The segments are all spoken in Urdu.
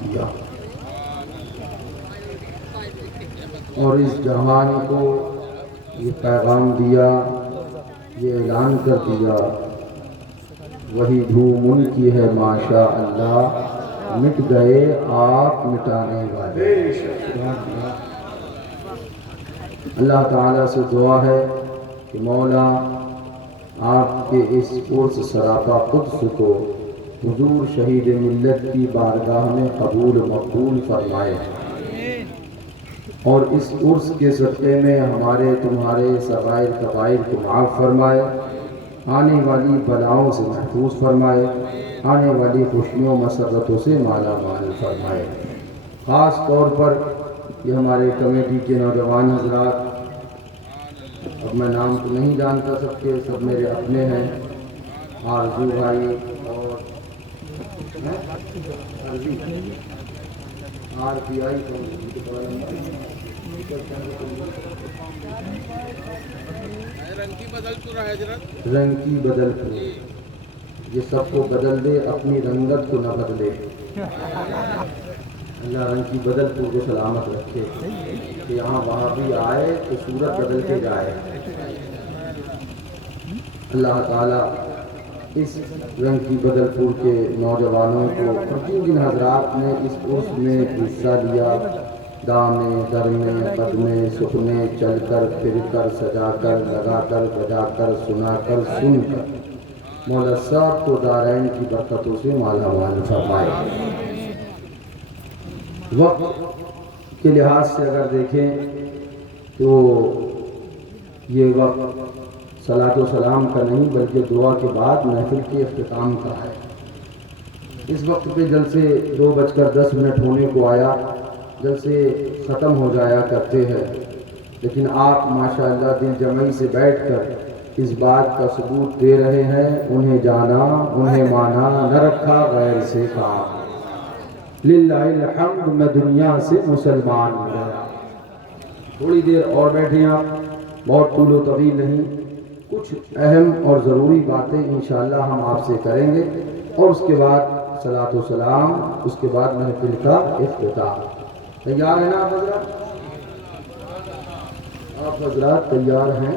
کیا اور اس جہان کو یہ پیغام دیا، یہ اعلان کر دیا، وہی دھوم ان کی ہے ماشاء اللہ، مٹ گئے آپ مٹانے والے۔ اللہ تعالیٰ سے دعا ہے کہ مولا آپ کے اس عرس سراپا قدس کو حضور شہید ملت کی بارگاہ میں قبول مقبول فرمائے، اور اس عرس کے صدقے میں ہمارے تمہارے صغائر کبائر کو معاف فرمائے، آنے والی بلاؤں سے محفوظ فرمائے، آنے والی خوشیوں مسرتوں سے مالا مال فرمائے۔ خاص طور پر یہ ہمارے کمیٹی کے نوجوان حضرات، اب میں نام تو نہیں جانتا سب کے، سب میرے اپنے ہیں، آرزو بھائی اور RPI رنگ کی بدل پور، یہ سب کو بدل دے، اپنی رنگت کو نہ بدلے۔ اللہ رنگ کی بدل پور کو سلامت رکھے کہ یہاں وہاں بھی آئے تو صورت بدل کے جائے۔ اللہ تعالیٰ اس رنگ کی بدل پور کے نوجوانوں کو اور جن جن حضرات نے اس عرس میں حصہ لیا، دامے درمے قدمے سکھنے، چل کر پھر کر، سجا کر لگا کر، بجا کر سنا کر سن کر، مولا سب کو دارین کی برکتوں سے مالا مال فرمائے۔ وقت کے لحاظ سے اگر دیکھیں تو یہ وقت صلاۃ و سلام کا نہیں بلکہ دعا کے بعد محفل کے اختتام کا ہے۔ اس وقت پہ جلسے 2:10 ہونے کو آیا، جلسے ختم ہو جایا کرتے ہیں، لیکن آپ ماشاءاللہ دل جمعی سے بیٹھ کر اس بات کا ثبوت دے رہے ہیں، انہیں جانا انہیں مانا، نہ رکھا غیر سے کام، للہ الحمد میں دنیا سے مسلمان ہو گیا۔ تھوڑی دیر اور بیٹھیں آپ، بہت طول و طویل نہیں، کچھ اہم اور ضروری باتیں انشاءاللہ ہم آپ سے کریں گے، اور اس کے بعد صلاۃ و سلام، اس کے بعد محفل کا اختتام۔ تیار ہیں نا آپ حضرات؟ آپ حضرات تیار ہیں؟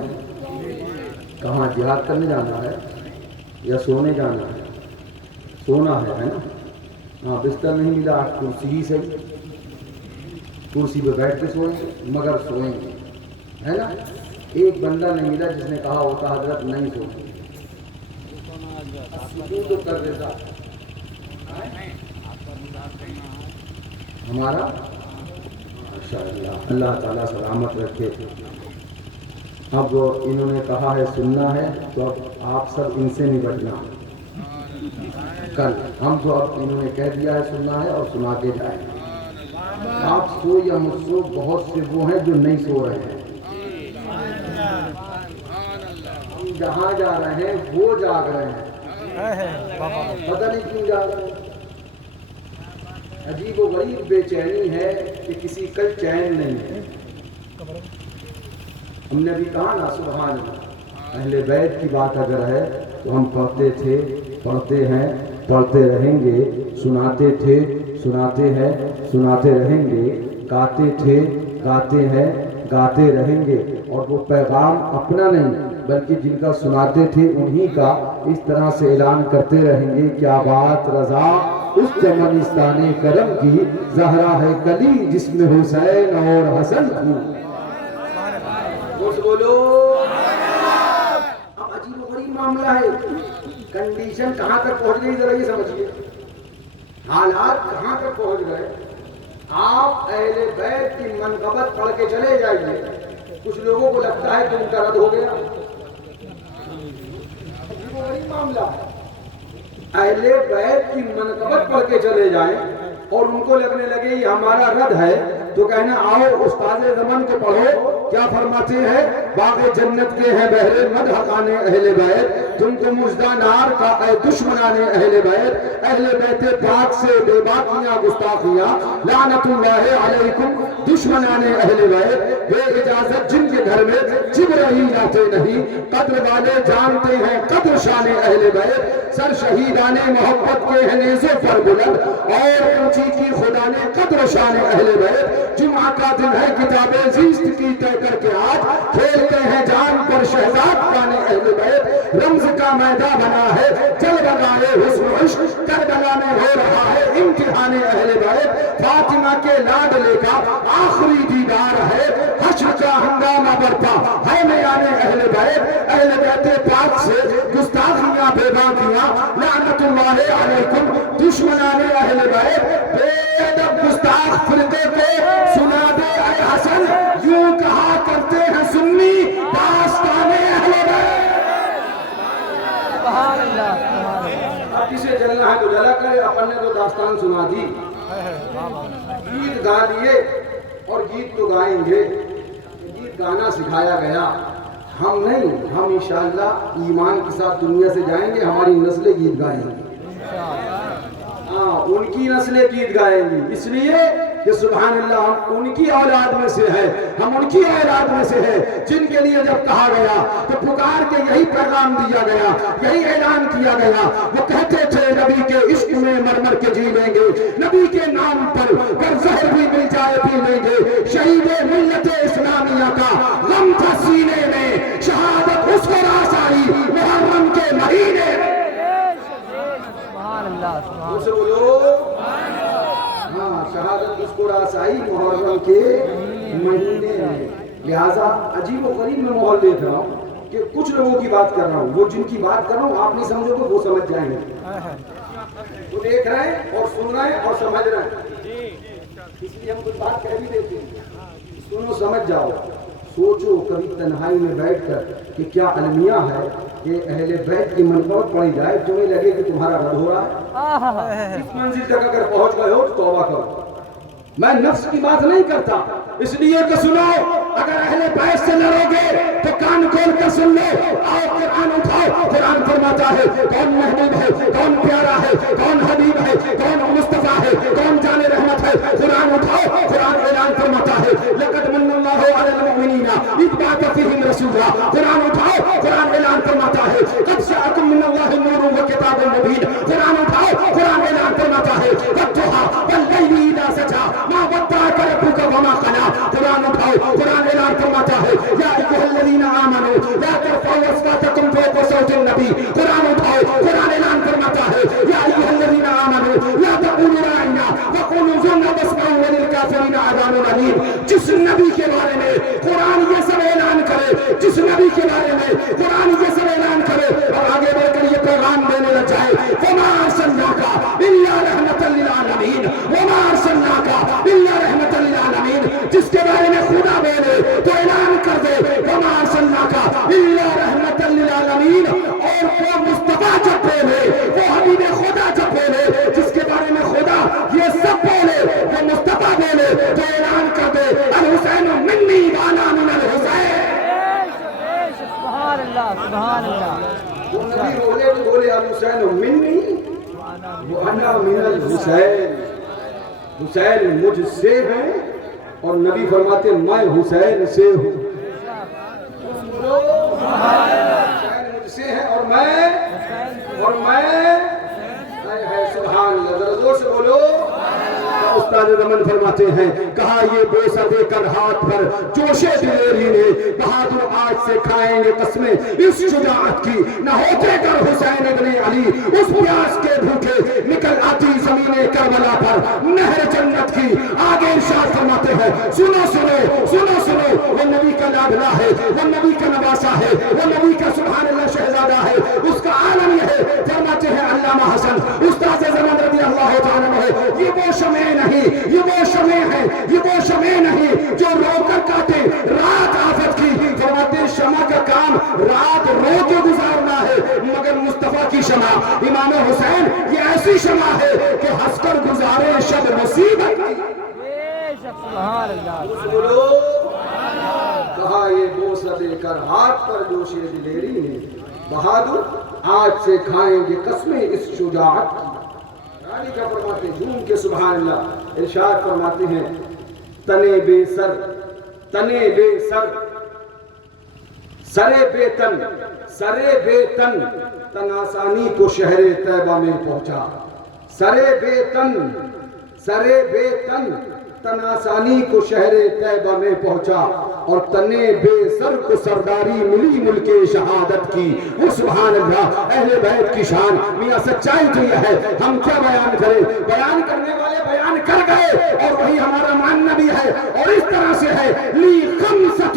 کہاں جہاد کرنے جانا ہے یا سونے جانا ہے؟ سونا ہے نا؟ ہاں، بستر نہیں ملا، آج کرسی ہی صحیح، کرسی پہ بیٹھ کے سوئیں گے مگر سوئیں گے، ہے نا؟ ایک بندہ نہیں ملا جس نے کہا ہوتا حضرت نہیں سوئیں گے، تو کر دیتا ہمارا ماشاءاللہ، اللہ تعالیٰ سلامت رکھے۔ اب انہوں نے کہا ہے سننا ہے، تو اب آپ سب ان سے نبٹنا کل، ہم تو اب انہوں نے کہہ دیا ہے سننا ہے اور سنا کے جائیں۔ آپ سو یا مجھ سو، بہت سے وہ ہیں جو نہیں سو رہے ہیں، ہم جہاں جا رہے ہیں وہ جاگ رہے ہیں، پتہ نہیں کیوں جاگ رہے ہیں۔ عجیب و غریب بے چینی ہے کہ کسی کا چین نہیں ہے۔ ہم نے بھی کہا نا سبحان اللہ، اہل بیت کی بات اگر ہے تو ہم پڑھتے تھے، پڑھتے ہیں، پڑھتے رہیں گے، سناتے تھے، سناتے ہیں، سناتے رہیں گے، گاتے تھے، گاتے ہیں، گاتے رہیں گے، اور وہ پیغام اپنا نہیں بلکہ جن کا سناتے تھے انہی کا اس طرح سے اعلان کرتے رہیں گے۔ کیا بات رضا اس چمنستان کرم کی، زہرا ہے کلی جس میں حسین اور حسن تھی۔ بولو، اب عجیب و غریب معاملہ ہے، کنڈیشن کہاں تک پہنچ گئی ذرا یہ سمجھیے، حالات کہاں تک پہنچ گئے۔ آپ اہل بیت کی منقبت پڑھ کے چلے جائیے، کچھ لوگوں کو لگتا ہے کہ ان کا رد ہو گیا، عجیب و غریب معاملہ ہے۔ اہل بیت کی منقبت پڑھ کے چلے جائیں اور ان کو لگنے لگے یہ ہمارا رد ہے، تو کہنا آؤ استاد زمان کے پڑھو کیا فرماتے ہیں باغ جنت کے ہیں بہرے مدحقان اہل بیت تم کو مژدہ نار کا اے دشمنان اہل بیت پاک سے بے باکیاں گستاخیاں لعنت اللہ علیکم دشمنان اہل بیت بے اجازت جن کے گھر میں جبرائیل آتے نہیں قدر والے جانتے ہیں قدر شان اہل بیت سر شہیدان محبت کے ہیں نیزوں پر بلند اور اونچی کی خدا نے قدر شان اہل بیت جمعہ کا دن ہے کتاب زیست کی طے کر کے آج کھیلتے ہیں جان پر شہزاد گانے اہل بیت رمز کا میدان بنا ہے چل بگائے حسن عشق کربلا میں ہو رہا ہے امتحان اہل بیت فاطمہ کے لاڈلے کا آخری دیدار ہے حشر کا ہنگامہ برپا ہے میان اہل بیت پاک سے گستاخیاں بے باکیاں لعنت اللہ علیکم دشمنان اہل بیت بے ادب گستاخ فرقے کو سنا دے اے حسن یوں کہا کرتے ہیں سنی داستان اہل بیت سبحان اللہ اب کسے جلنا ہے تو جلا کرے اپن نے تو داستان سنا دی گیت گا لیے اور گیت تو گائیں گے گیت گانا سکھایا گیا ہم نہیں ہم انشاءاللہ ایمان کے ساتھ دنیا سے جائیں گے ہماری نسلیں گیت گائیں گی ان کی نسلیں گیت گائیں گی اس لیے کہ سبحان اللہ ہم ان کی اولاد میں سے ہیں ہم ان کی اولاد میں سے ہیں جن کے لیے جب کہا گیا تو پکار کے یہی پیغام دیا گیا یہی اعلان کیا گیا وہ کہتے تھے نبی کے عشق میں مر کے جی لیں گے نبی کے نام پر گر زہر بھی مل جائے پی لیں گے شہید ملت اسلامیہ کا غم تھا سینے میں شہادت اس کو راس آئی محرم کے مہینے اسے بولو ہاں شہادت اس کو راس آئی محرم کے مہینے میں لہٰذا عجیب و غریب میں ماحول دیکھ رہا ہوں کہ کچھ لوگوں کی بات کر رہا ہوں وہ جن کی بات کر رہا ہوں آپ نہیں سمجھو گے وہ سمجھ جائیں گے وہ دیکھ رہے ہیں اور سن رہے ہیں اور سمجھ رہے ہیں اس لیے ہم کچھ بات کہہ بھی دیتے ہیں سنو سمجھ جاؤ سوچو کبھی تنہائی میں بیٹھ کر کہ کیا المیہ ہے کہ اہل بیت کی منقبت پڑھی جائے تمہیں لگے کہ تمہارا رد ہو رہا ہے اس منزل تک اگر پہنچ گئے ہو تو توبہ کرو میں نفس کی بات نہیں کرتا اس لیے کہ سنو اگر اہل بیت سے لڑو گے تو کان کھول کر سن لو آؤ قرآن اٹھاؤ قرآن فرماتا ہے کون محبوب ہے کون پیارا ہے کون حبیب ہے کون مصطفیٰ ہے کون جان رحمت ہے قرآن اٹھاؤ قرآن اعلان فرماتا ہے لقد من اللہ علی المؤمنین اذ بعث فیہم رسولا قرآن اٹھاؤ قرآن اعلان فرماتا ہے قد جاءکم من اللہ نور و کتاب مبین قرآن اٹھاؤ قرآن اعلان فرماتا ہے والضحیٰ واللیل اذا سجى ما ودعك ربك وما قلى قرآن اٹھاؤ قرآن اعلان فرماتا ہے یا ایھا الذین آمنوا لا ترفعوا اصواتکم فوق صوت النبی قرآن اٹھاؤ قرآن اعلان فرماتا ہے یا ایھا الذین آمنوا لا تقولوا راعنا وقولوا انظرنا واسمعوا وللکافرین عذاب الیم جس نبی کے بارے میں قرآن یہ سب اعلان کرے جس نبی کے بارے میں قرآن یہ سب اعلان کرے اور آگے بڑھ کر یہ پیغام دینے لگ جائے وما ارسلناک الا رحمۃ للعالمین وما ارسلناک الا رحمۃ للعالمین جس کے بارے میں خدا بولے تو اعلان کر دے وما ارسلناک الا رحمۃ للعالمین اور وہ مصطفیٰ جب بولے وہ حبیب خدا جب بولے جس کے بارے میں خدا یہ سب بولے وہ مصطفیٰ بولے تو اعلان کر دے الحسین منی وانا من الحسین سبحان اللہ سبحان اللہ وہ نبی بولے تو بولے الحسین منی وانا من الحسین حسین مجھ سے ہیں اور نبی فرماتے ہیں میں حسین سے ہوں حسین مجھ سے ہیں اور میں سبحان اللہ ذرا زور سے بولو استاد زمن فرماتے ہیں کہا یہ بوسہ دے کر ہاتھ پر جوش دلیری نے بہادر آج سے کھائیں گے قسمیں اس شجاعت کی نہ ہوتے کر حسین ابن علی اس پیاس کے بھوکے نکل آتی زمین کربلا پر نہر جنت کی آگے ارشاد فرماتے ہیں سنو سنو سنو سنو وہ نبی کا لاڈلا ہے وہ نبی کا نواسا ہے وہ نبی کا سبحان اللہ شہزادہ ہے اس کا عالم یہ ہے فرماتے ہیں علامہ حسن استاد زمن رضی اللہ تعالیٰ عنہ یہ وہ شمع نہیں یہ وہ شمع ہے یہ وہ شمع نہیں جو رو کر کاٹے رات آفت کی فرماتے ہیں شمع کا کام رات رو کے گزارنا ہے مگر مصطفیٰ کی شمع امام حسین یہ ایسی شمع ہے کہ ہنس کر گزارے شب مصیبت سبحان اللہ بولو کہا یہ بوسہ دے کر ہاتھ پر جوش دلیری ہے بہادر آج سے کھائیں گے قسمیں اس شجاعت کی رانی کا فرماتے ہیں جھوم کے سبحان اللہ ارشاد فرماتے ہیں تنے بے سر سرے بے تن تن آسانی کو شہر طیبہ میں پہنچا سرے بے تن تن آسانی کو شہر طیبہ میں پہنچا اور تنے بے سر کو سرداری ملی ملک شہادت کی وہ سبحان اللہ اہل بیت کی شان میاں سچائی تو یہ ہے ہم کیا بیان کریں بیان کرنے والے بیان کر گئے اور وہی ہمارا ماننا بھی ہے اور اس طرح سے ہے لی خمسۃ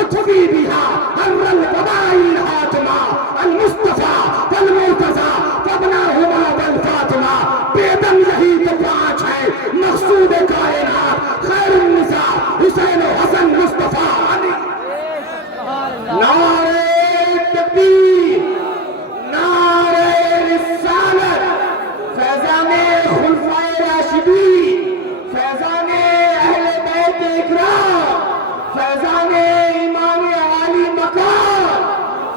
اتبی بہا حر الفضائل حاتمہ المصطفیٰ والمرتضیٰ فابناہما والفاطمہ بیدم یہی تو پانچ ہے مقصود کائنات خیر النساء حسین و حسن مصطفیٰ علی نعرہ تکبیر نعرہ رسالت فیضان خلفائے راشدین فیضان اہل بیت اکرام فیضان امام عالی مقام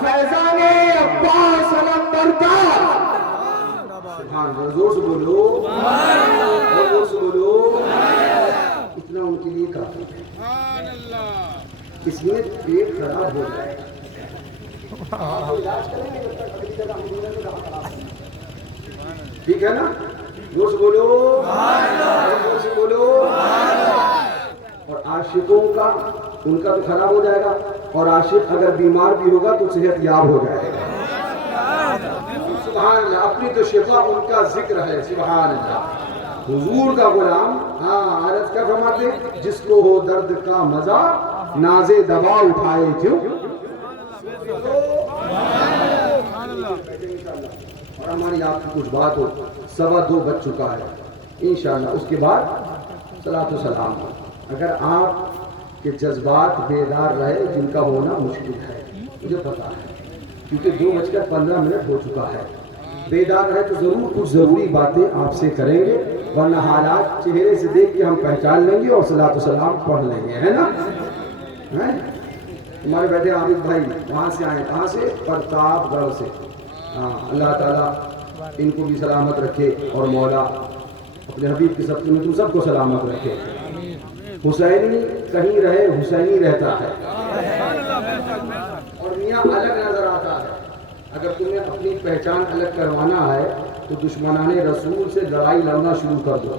فیضان عباس علمبردار سبحان اللہ زور سے بولو زور سے بولو اتنا ان کے لیے کافی ہے اس میں پیٹ خراب ہو جائے ٹھیک ہے نا زور سے بولو زور سے بولو اور عاشقوں کا ان کا تو خراب ہو جائے گا اور عاشق اگر بیمار بھی ہوگا تو صحت یاب ہو جائے گا سبحان اللہ اپنی تو شفا ان کا ذکر ہے سبحان اللہ حضور کا غلام عرض کیا فرماتے جس کو ہو درد کا مزہ ناز دوا اٹھائے کیوں اور ہماری آپ کی کچھ بات ہو 2:15 بج چکا ہے انشاءاللہ اس کے بعد صلاۃ و سلام اگر آپ کے جذبات بیدار رہے جن کا ہونا مشکل ہے مجھے پتا ہے کیونکہ 2:15 ہو چکا ہے بیدار رہے تو ضرور کچھ ضروری باتیں آپ سے کریں گے ورنہ حالات چہرے سے دیکھ کے ہم پہچان لیں گے اور صلاۃ و سلام پڑھ لیں گے ہے نا ہمارے بیٹے عابد بھائی وہاں سے آئے کہاں سے پرتاپ گڑھ سے اللہ تعالیٰ ان کو بھی سلامت رکھے اور مولا اپنے حبیب کی صدقے میں تم سب کو سلامت رکھے حسینی کہیں رہے حسینی رہتا ہے اور میاں الگ نظر آتا ہے اگر تمہیں اپنی پہچان الگ کروانا ہے تو دشمنان رسول سے لڑائی لڑنا شروع کر دو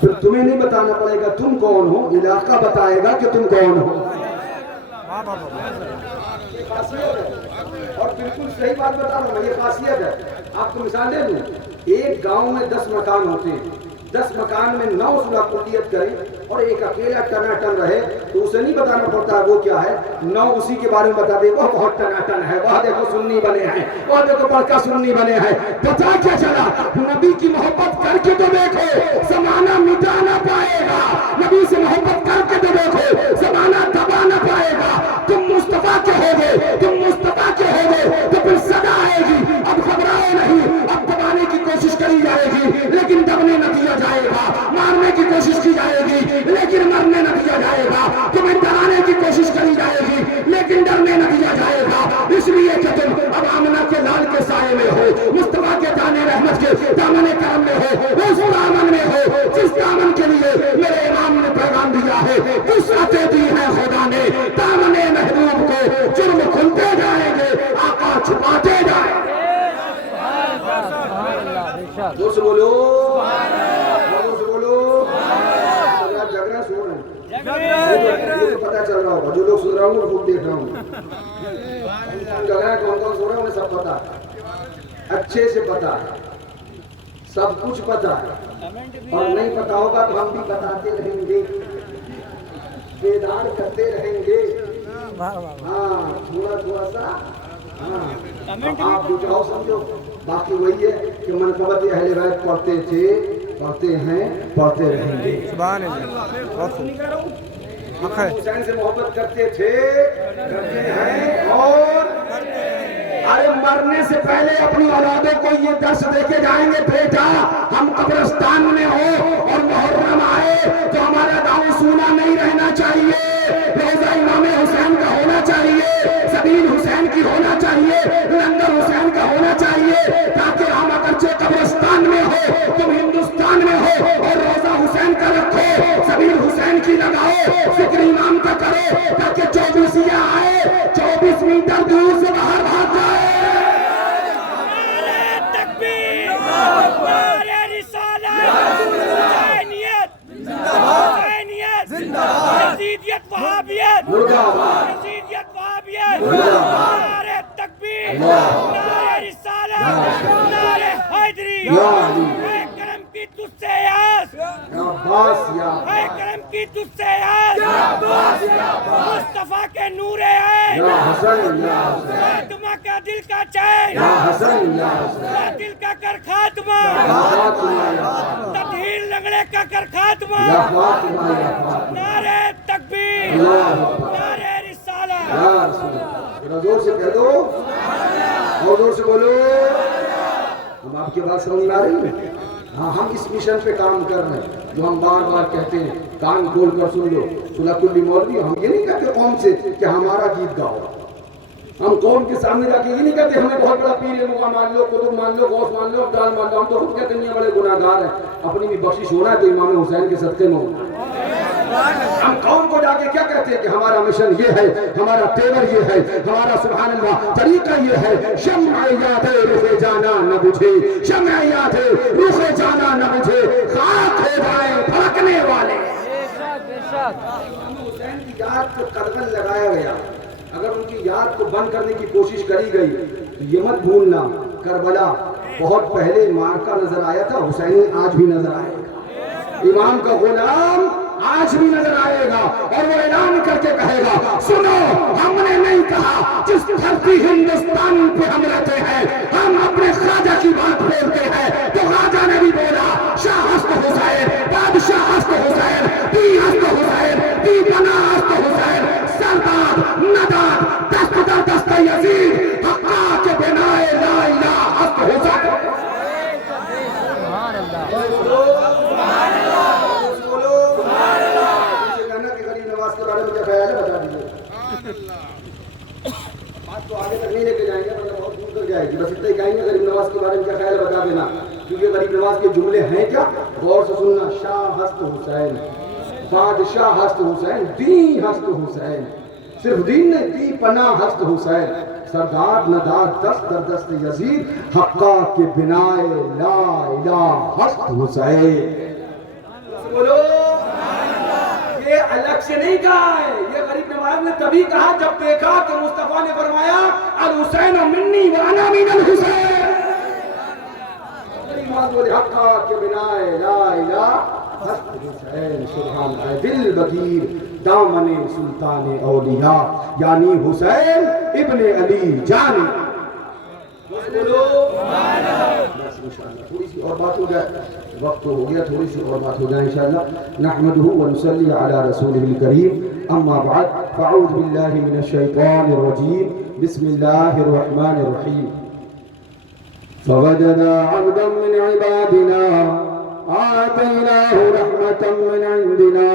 پھر تمہیں نہیں بتانا پڑے گا تم کون ہو علاقہ بتائے گا کہ تم کون ہو اور بالکل صحیح بات بتا رہا ہوں یہ خاصیت ہے آپ کو مثال دے دوں ایک گاؤں میں 10 مکان ہوتے ہیں 10 مکان میں 9 صلح کلیت کریں اور ایک اکیلا ٹناٹن رہے تو اسے نہیں بتانا پڑتا وہ کیا ہے 9 اسی کے بارے میں بتا دے وہ بہت ٹناٹن ہے وہ دیکھو سنی بنے ہیں وہ دیکھو پڑکا سنی بنے ہیں پتا کیا چلا نبی کی محبت کر کے تو دیکھو زمانہ مٹا نہ پائے گا نبی سے محبت کر کے تو دیکھو زمانہ دبا نہ پائے گا تم مصطفیٰ کے ہو گے تم مصطفیٰ کے ہو گے تو پھر صدا آئے گی اب گھبرائے نہیں اب دبانے کی کوشش کری جائے گی لیکن دبنے نہ دیا جائے گا مارنے کی کوشش کی جائے گی لیکن مرنے نہ دیا جائے گا تمہیں ڈرانے کی کوشش کری جائے گی لیکن ڈرنے نہ دیا جائے گا اس لیے کہ تم اب آمنہ کے لال کے سائے میں ہو مصطفیٰ کے دانے رحمت کے دامن کرم میں ہو اس دامن میں ہو جس دامن کے لیے میرے امام نے پیغام دیا ہے وسعتیں دی ہے خدا نے دامن محبوب کو جرم کھلتے جائیں گے آقا چھپاتے جائیں گے زور سے بولو زور سے بولو آپ جگ رہے ہیں سو رہے ہیں پتا چل رہا ہوگا جو لوگ سن رہا ہوں وہ خوب دیکھ رہا ہوں جگ رہے ہیں کون کون سو رہے ہیں انہیں سب پتا ہے اچھے سے پتا ہے سب کچھ پتا ہے اور نہیں پتا ہوگا تو ہم بھی بتاتے رہیں گے بیدار کرتے رہیں گے تھوڑا تھوڑا سا آپ جو چاہو سمجھو باقی وہی ہے کہ منقبت اہل بیت پڑھتے تھے پڑھتے ہیں پڑھتے رہیں گے سبحان اللہ حسین سے محبت کرتے تھے کرتے ہیں اور ارے مرنے سے پہلے اپنی اولادوں کو یہ درس دے کے جائیں گے بیٹا ہم قبرستان میں ہو اور محرم آئے تو ہمارا گاؤں تاکہ 24 آئے 24 میٹر دور سے باہر بھاگ جائے. نعرہ تکبیر، نعرہ رسالت، حسینیت، حسینیت، یزیدیت، وہابیت، یزیدیت، وہابیت، نعرہ تکبیر، نعرہ رسالت، نعرہ حیدری، اے کرم کی تجھ سے یاس، اے کرم کی تجھ سے یاس، مصطفیٰ کے نور عین، خاتمہ کا دل کا چین، دل کا کر خاتمہ، تطہیر لنگڑے کا کر خاتمہ، نعرہ تکبیر، نعرہ رسالت. زور سے کہہ دو اور زور سے بولو. ہم آپ کی بات سمجھ میں آ رہی ہے؟ ہاں ہم اس مشن پہ کام کر رہے ہیں جو ہم بار بار کہتے ہیں. کان کھول کر سن لو. صلح کلی مولوی ہم یہ نہیں کہتے قوم سے کہ ہمارا گیت گاؤ. ہم قوم کے سامنے جا کے یہ نہیں کہتے ہمیں بہت بڑا پیر مغا مان لو، قطب مان لو، غوث مان لو، ابدال مان لو. ہم تو خود کہتے ہیں بڑے گناہ گار ہیں. اپنی بھی بخشش ہونا ہے تو امام حسین کے صدقے میں ہونا. ہم قوم کو جا کے کیا کہتے ہیں کہ ہمارا مشن یہ ہے، ہمارا تیور یہ ہے، ہمارا سبحان اللہ طریقہ یہ ہے. شمع یاد رخ جانا نہ بجھے، شمع یاد رخ جانا نہ بجھے، خاک ہو جائیں پھڑکنے والے. بے شک حسین کی یاد کو قدغن لگایا گیا. اگر ان کی یاد کو بند کرنے کی کوشش کری گئی تو یہ مت بھولنا کربلا بہت پہلے مارکا نظر آیا تھا. حسین آج بھی نظر آئے گا. امام کا غلام آج بھی نظر آئے گا اور وہ اعلان کر کے کہے گا سنو ہم نے نہیں کہا جس دھرتی ہندوستان پہ ہم رہتے ہیں ہم اپنے خواجہ کی بات بولتے ہیں. تو خواجہ نے بھی بولا شاہ ہست حسین، بادشاہ ہست حسین، دی ہست حسین، دی بنا ہست حسین، سردار نداد دست در دست یزید، حقا کے بنائے لا الہ ہست حسین. سبحان اللہ. کے بارے میں کیا خیال ہے بتا دیجیے. بات تو آگے تک نہیں لے کے جائیں گے مطلب بہت دور تک جائے گی. بس اتنا ہی کہیں گے غریب نواز کے بارے میں کیا خیال ہے بتا دینا. کیونکہ غریب نواز کے جملے ہیں کیا غور سے سننا. شاہ ہست حسین، بادشاہ ہست حسین، دین ہست حسین، صرف دین نہیں دی پناہ ہست حسین، سردار نداد دست در دست یزید، حقا کے بنائے لا الہ ہست حسین. بولو یہ الگ سے نہیں کہا ہے. یہ غریب نواز نے تبھی کہا جب دیکھا کہ مصطفیٰ نے فرمایا الحسین منی وانا من الحسین. غریب نواز بولے حقا کے بنائے لا الہ ہست حسین. سبحان اللہ. دل بگیر دامن سلطان اولیاء یعنی حسین ابن علی جانی. تھوڑی سی اور بات ہو جائے. وقت تو ہو گیا. تھوڑی سی اور بات ہو جائے انشاءاللہ. نحمده ونصلي على رسوله الكريم. اما بعد فاعوذ بالله من الشيطان الرجيم. بسم الله الرحمن الرحيم. فوجدا عبدا من عبادنا آتيناه رحمة من عندنا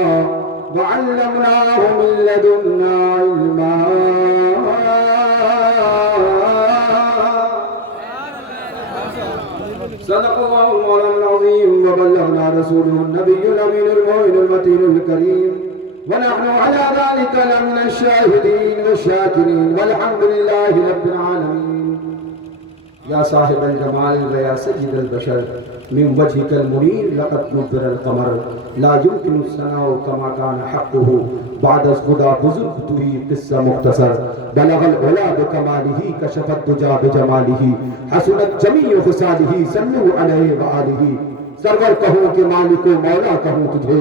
وعلمناه من لدنا علما. صدق الله المولى العظيم وبلغنا رسوله النبي الأمين المؤمن المتين الكريم ونحن على ذلك لمن الشاهدين والشاكرين والحمد لله رب العالمين. يا صاحب الجمال ويا سيد البشر من وجهك المنير لقد نبر القمر لا يمكن الثناء كما كان حقه بعد از خدا بزرگ توی قصہ مختصر بلغ العلا بکماله کشف الدجا بجماله حسنت جمیع خصاله صلو علیہ وآلہ. سرور کہوں کہ مالک و مولا کہوں تجھے،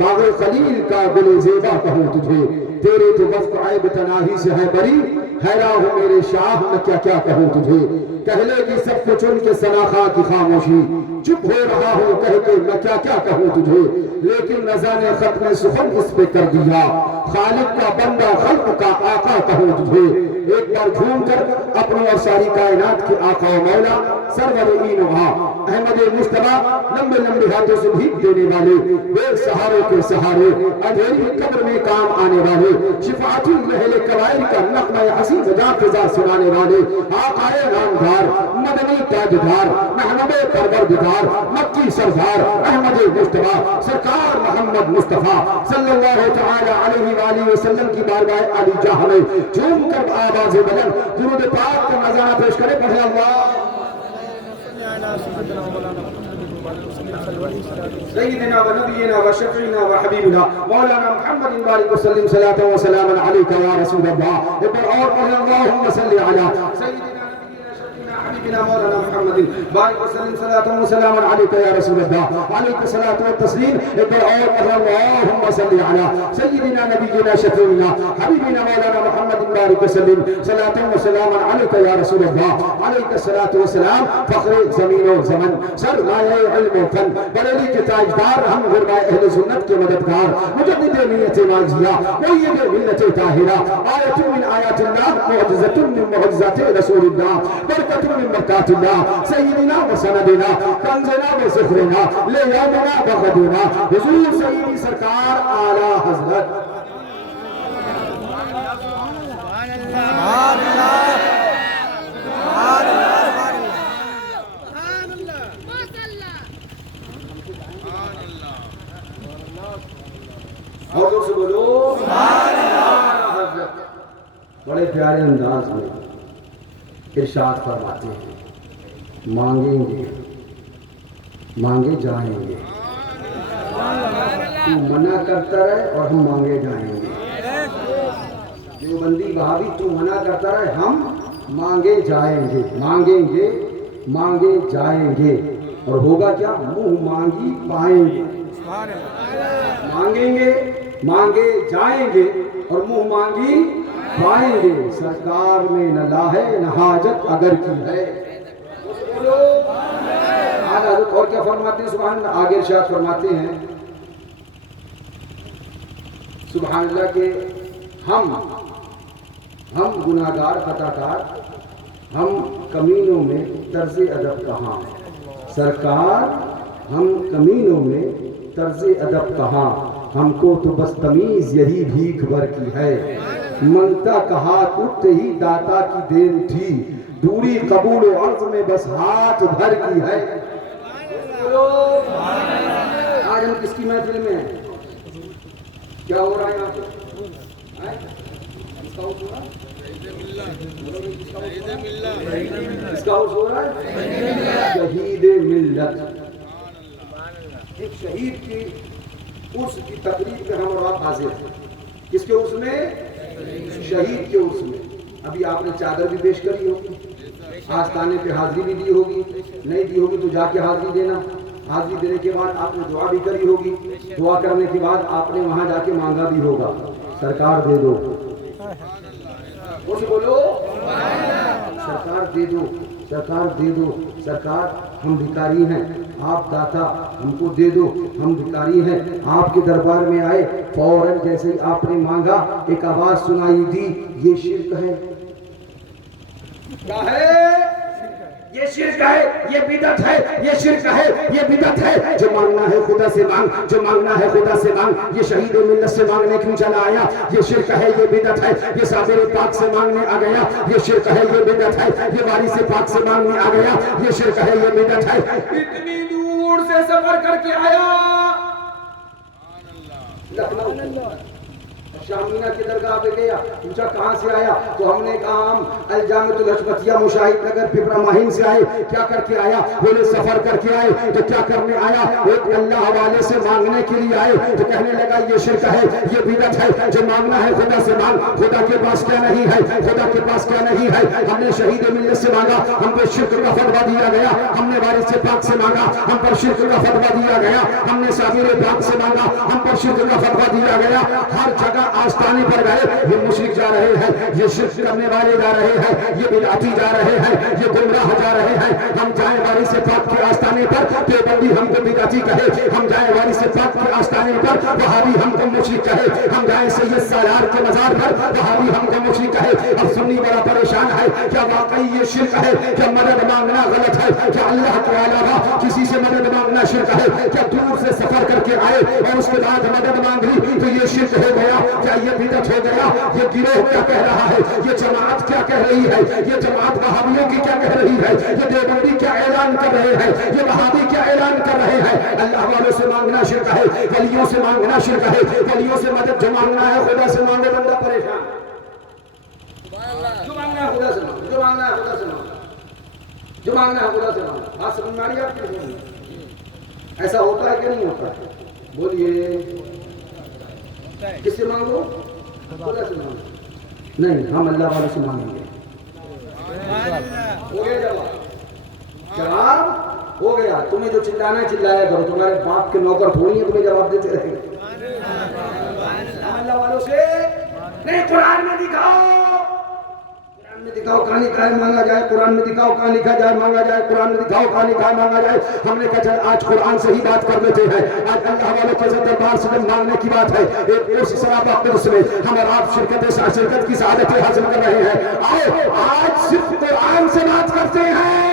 باغ خلیل کا گل زیبا کہوں تجھے، تیرے تو وفق عیب تناہی سے ہے بری، حیران ہوں میرے شاہ میں کیا کیا کہوں تجھے. کہہ لے گی سب کچھ ان کے ثناخواہ کی خاموشی، چپ ہو رہا ہوں کہہ کے میں کیا کیا کہوں تجھے. لیکن رضا نے ختم سخن اس پہ کر دیا، خالق کا بندہ خلق کا آقا کہوں تجھے. ایک بار جھوم کر اپنی اور ساری کائنات کے آقا و مولا سرور اینوہا احمد مصطفیٰ لمبے لمبے ہاتھوں سے بھیک دینے والے، بے سہاروں کے سہارے، اندھیری قبر میں کام آنے والے، شفاعت اہل کبائر کا نغمہ حسین جا فضا سنانے والے، آقا نامدار مدنی تاجدار محمد پروردگار مکی سردار احمد مصطفیٰ سرکار محمد محمد مصطفیٰ صلی اللہ تعالی علیہ وآلہ وسلم کی بارگاہ علی جاہ میں جھوم کر آواز بلند درود پاک کا نظارہ پیش کرے. پڑھے اللہ سيدنا ونبينا وشفيعنا وحبيبنا مولانا محمد بارك وسلم صلاة وسلاما عليك يا رسول الله. اللهم صل على سيدنا حبيبنا مولانا محمد بارك وسلم صلاة وسلاما عليك يا رسول الله. عليك الصلاة والتسليم. اللهم صل على سيدنا نبينا شفيعنا حبيبنا مولانا محمد بارك وسلم صلاة وسلاما عليك يا رسول الله. عليك الصلاة والسلام. فخر زمین و زمن سرمایہ علم و فن بریلی کے تاجدار ہم غرباء اہل سنت کے مددگار مجدد نیت ماضیہ مؤید ملت طاہرہ آیت من آیات اللہ معجزۃ من معجزات رسول اللہ برکت من برکات اللہ سیدنا و سندنا کنزنا و ذخرنا لیامنا و غدنا حضور سیدی سرکار اعلی حضرت اور سے بولو بڑے پیارے انداز میں ارشاد فرماتے ہیں مانگیں گے مانگے جائیں گے. تو منع کرتا رہے اور ہم مانگے جائیں گے. دیوبندی بہاوی تو منع کرتا رہے ہم مانگے جائیں گے. مانگیں گے مانگے جائیں گے اور ہوگا کیا منہ مانگی پائیں گے. مانگیں گے مانگے جائیں گے اور منہ مانگی پائیں گے. سرکار میں نہ لاہے نہ حاجت اگر کی ہے. حضرت اور کیا فرماتے ہیں سبحان اللہ. آگے ارشاد فرماتے ہیں سبحان اللہ کہ ہم گناہگار خطاکار ہم کمینوں میں طرز ادب کہاں. سرکار ہم کمینوں میں طرز ادب کہاں. ہم کو تو بس تمیز یہی بھیک بھر کی ہے. منگتا کہا اٹھتے ہی داتا کی دین تھی. دوری قبول و عرض میں بس ہاتھ بھر کی ہے. آج ہم کس کی محفل میں ہیں؟ کیا ہو رہا ہے یہاں پہ؟ اس کا عرض ہو رہا ہے شہید ملت. ایک شہید کی عرس کی تقریب میں ہم اور آپ حاضر تھے. کس کے عرس میں؟ شہید کے عرس میں. ابھی آپ نے چادر بھی پیش کری ہوگی, آستانے پہ حاضری بھی دی ہوگی. نہیں دی ہوگی تو جا کے حاضری دینا. حاضری دینے کے بعد آپ نے دعا بھی کری ہوگی. دعا کرنے کے بعد آپ نے وہاں جا کے مانگا بھی ہوگا سرکار دے دو. بولو سرکار دے دو سرکار دے دو. سرکار ہم بھکاری ہیں آپ داتا ہم کو دے دو. ہم بھکاری ہیں آپ کے دربار میں آئے فوراً جیسے ہی آپ نے مانگا ایک آواز سنائی دی یہ شرک ہے. کیا ہے یہ شرک ہے, یہ بدعت ہے, یہ شرک ہے, یہ بدعت ہے. جو مانگنا ہے خدا سے مانگ, جو مانگنا ہے خدا سے مانگ. یہ شہید ملت سے مانگنے کیوں چلا آیا؟ یہ شرک ہے, یہ بدعت ہے. یہ صابر پاک سے مانگنے آ گیا, یہ شرک ہے, یہ بدعت ہے. یہ وارث پاک سے مانگنے آ گیا, یہ شرک ہے, یہ بدعت ہے. اتنی دور سے سفر کر کے آیا لکھنؤ, شامینہ کی درگاہ پہ گیا, پوچھا کہاں سے آیا؟ تو ہم نے کہا ہم الجامعۃ الحشمتیہ مشاہد نگر پپرا مہین سے آئے. کیا کر کے آیا؟ بولے سفر کر کے آئے. تو کیا کرنے آیا؟ ایک اللہ حوالے سے مانگنے کے لیے آئے. تو کہنے لگا یہ شرک ہے, یہ بدعت ہے. جو مانگنا ہے خدا سے مانگ. خدا کے پاس کیا نہیں ہے, خدا کے پاس کیا نہیں ہے. ہم نے شہید ملت سے مانگا, ہم کو شرک کا فتویٰ دیا گیا. ہم نے وارث پاک سے مانگا, ہم پر شرک کا فتویٰ دیا گیا. ہم نے صابر پاک سے مانگا, ہم پر شرک کا فتویٰ دیا گیا. ہر جگہ آستانے پر گئے, یہ مشرک جا رہے ہیں, یہ شرک کرنے والے جا رہے ہیں, یہ بدعتی جا رہے ہیں, یہ گمراہ جا رہے ہیں. ہم جائیں وارث پاک کے آستانے پر, دیوبندی ہم کو بدعتی کہے. ہم جائیں وارث پاک کے آستانے پر, وہابی ہم کو مشرک کہے. ہم جائیں سید سالار کے مزار پر, وہابی ہم کو مشرک کہے. اب سنی بڑا پریشان ہے, کیا واقعی یہ شرک ہے؟ کیا مدد مانگنا غلط ہے؟ کیا اللہ کے علاوہ کسی سے مدد مانگنا شرک ہے؟ کیا دور سے سفر کر کے آئے اور اس کے بعد مدد مانگ لی تو یہ شرک ہو گیا، کیا یہ بدعت ہو گیا، یہ گروہ کیا کہہ رہا ہے، یہ جماعت کیا کہہ رہی ہے، یہ جماعت وہابیوں کی کیا کہہ رہی ہے، یہ دیوبندی کیا اعلان کر رہے ہیں، یہ وہابی کیا اعلان کر رہے ہیں. اللہ والوں سے مانگنا شرک ہے، ولیوں سے مانگنا شرک ہے. ولیوں سے مدد جو مانگنا ہے خدا سے مانگے، بندہ پریشان. جو مانگنا ہے خدا سے مانگو، جو مانگنا ہے خدا سے مانگو، جو مانگنا ہے خدا سے مانگو. بات سمجھ میں آ رہی ہے آپ کی؟ ایسا ہوتا ہے کہ نہیں ہوتا ہے؟ بولیے. کس سے مانگو؟ خدا سے مانگو. نہیں، ہم اللہ والے سے مانگیں گے. ہو گیا جواب؟ جواب ہو گیا. تمہیں جو چلانا ہے چلایا کرو، تمہارے باپ کے نوکر تھوڑی ہیں تمہیں جواب دیتے رہیں گے. ہم اللہ والوں سے نہیں. قرآن میں دکھاؤ، قرآن میں دکھاؤ کہاں لکھا ہے مانگا جائے، قرآن میں دکھاؤ کہاں لکھا جائے مانگا جائے، قرآن میں دکھاؤ کہاں لکھا ہے مانگا جائے. ہم نے کہا چل آج قرآن سے ہی بات کر لیتے ہیں. آج اللہ والوں کے دربار سے مانگنے کی بات ہے. ایک اور سرابہ قدس میں ہم اور آپ شرکت کی سعادتیں حاصل کر رہے ہیں. آؤ آج صرف قرآن سے بات کرتے ہیں.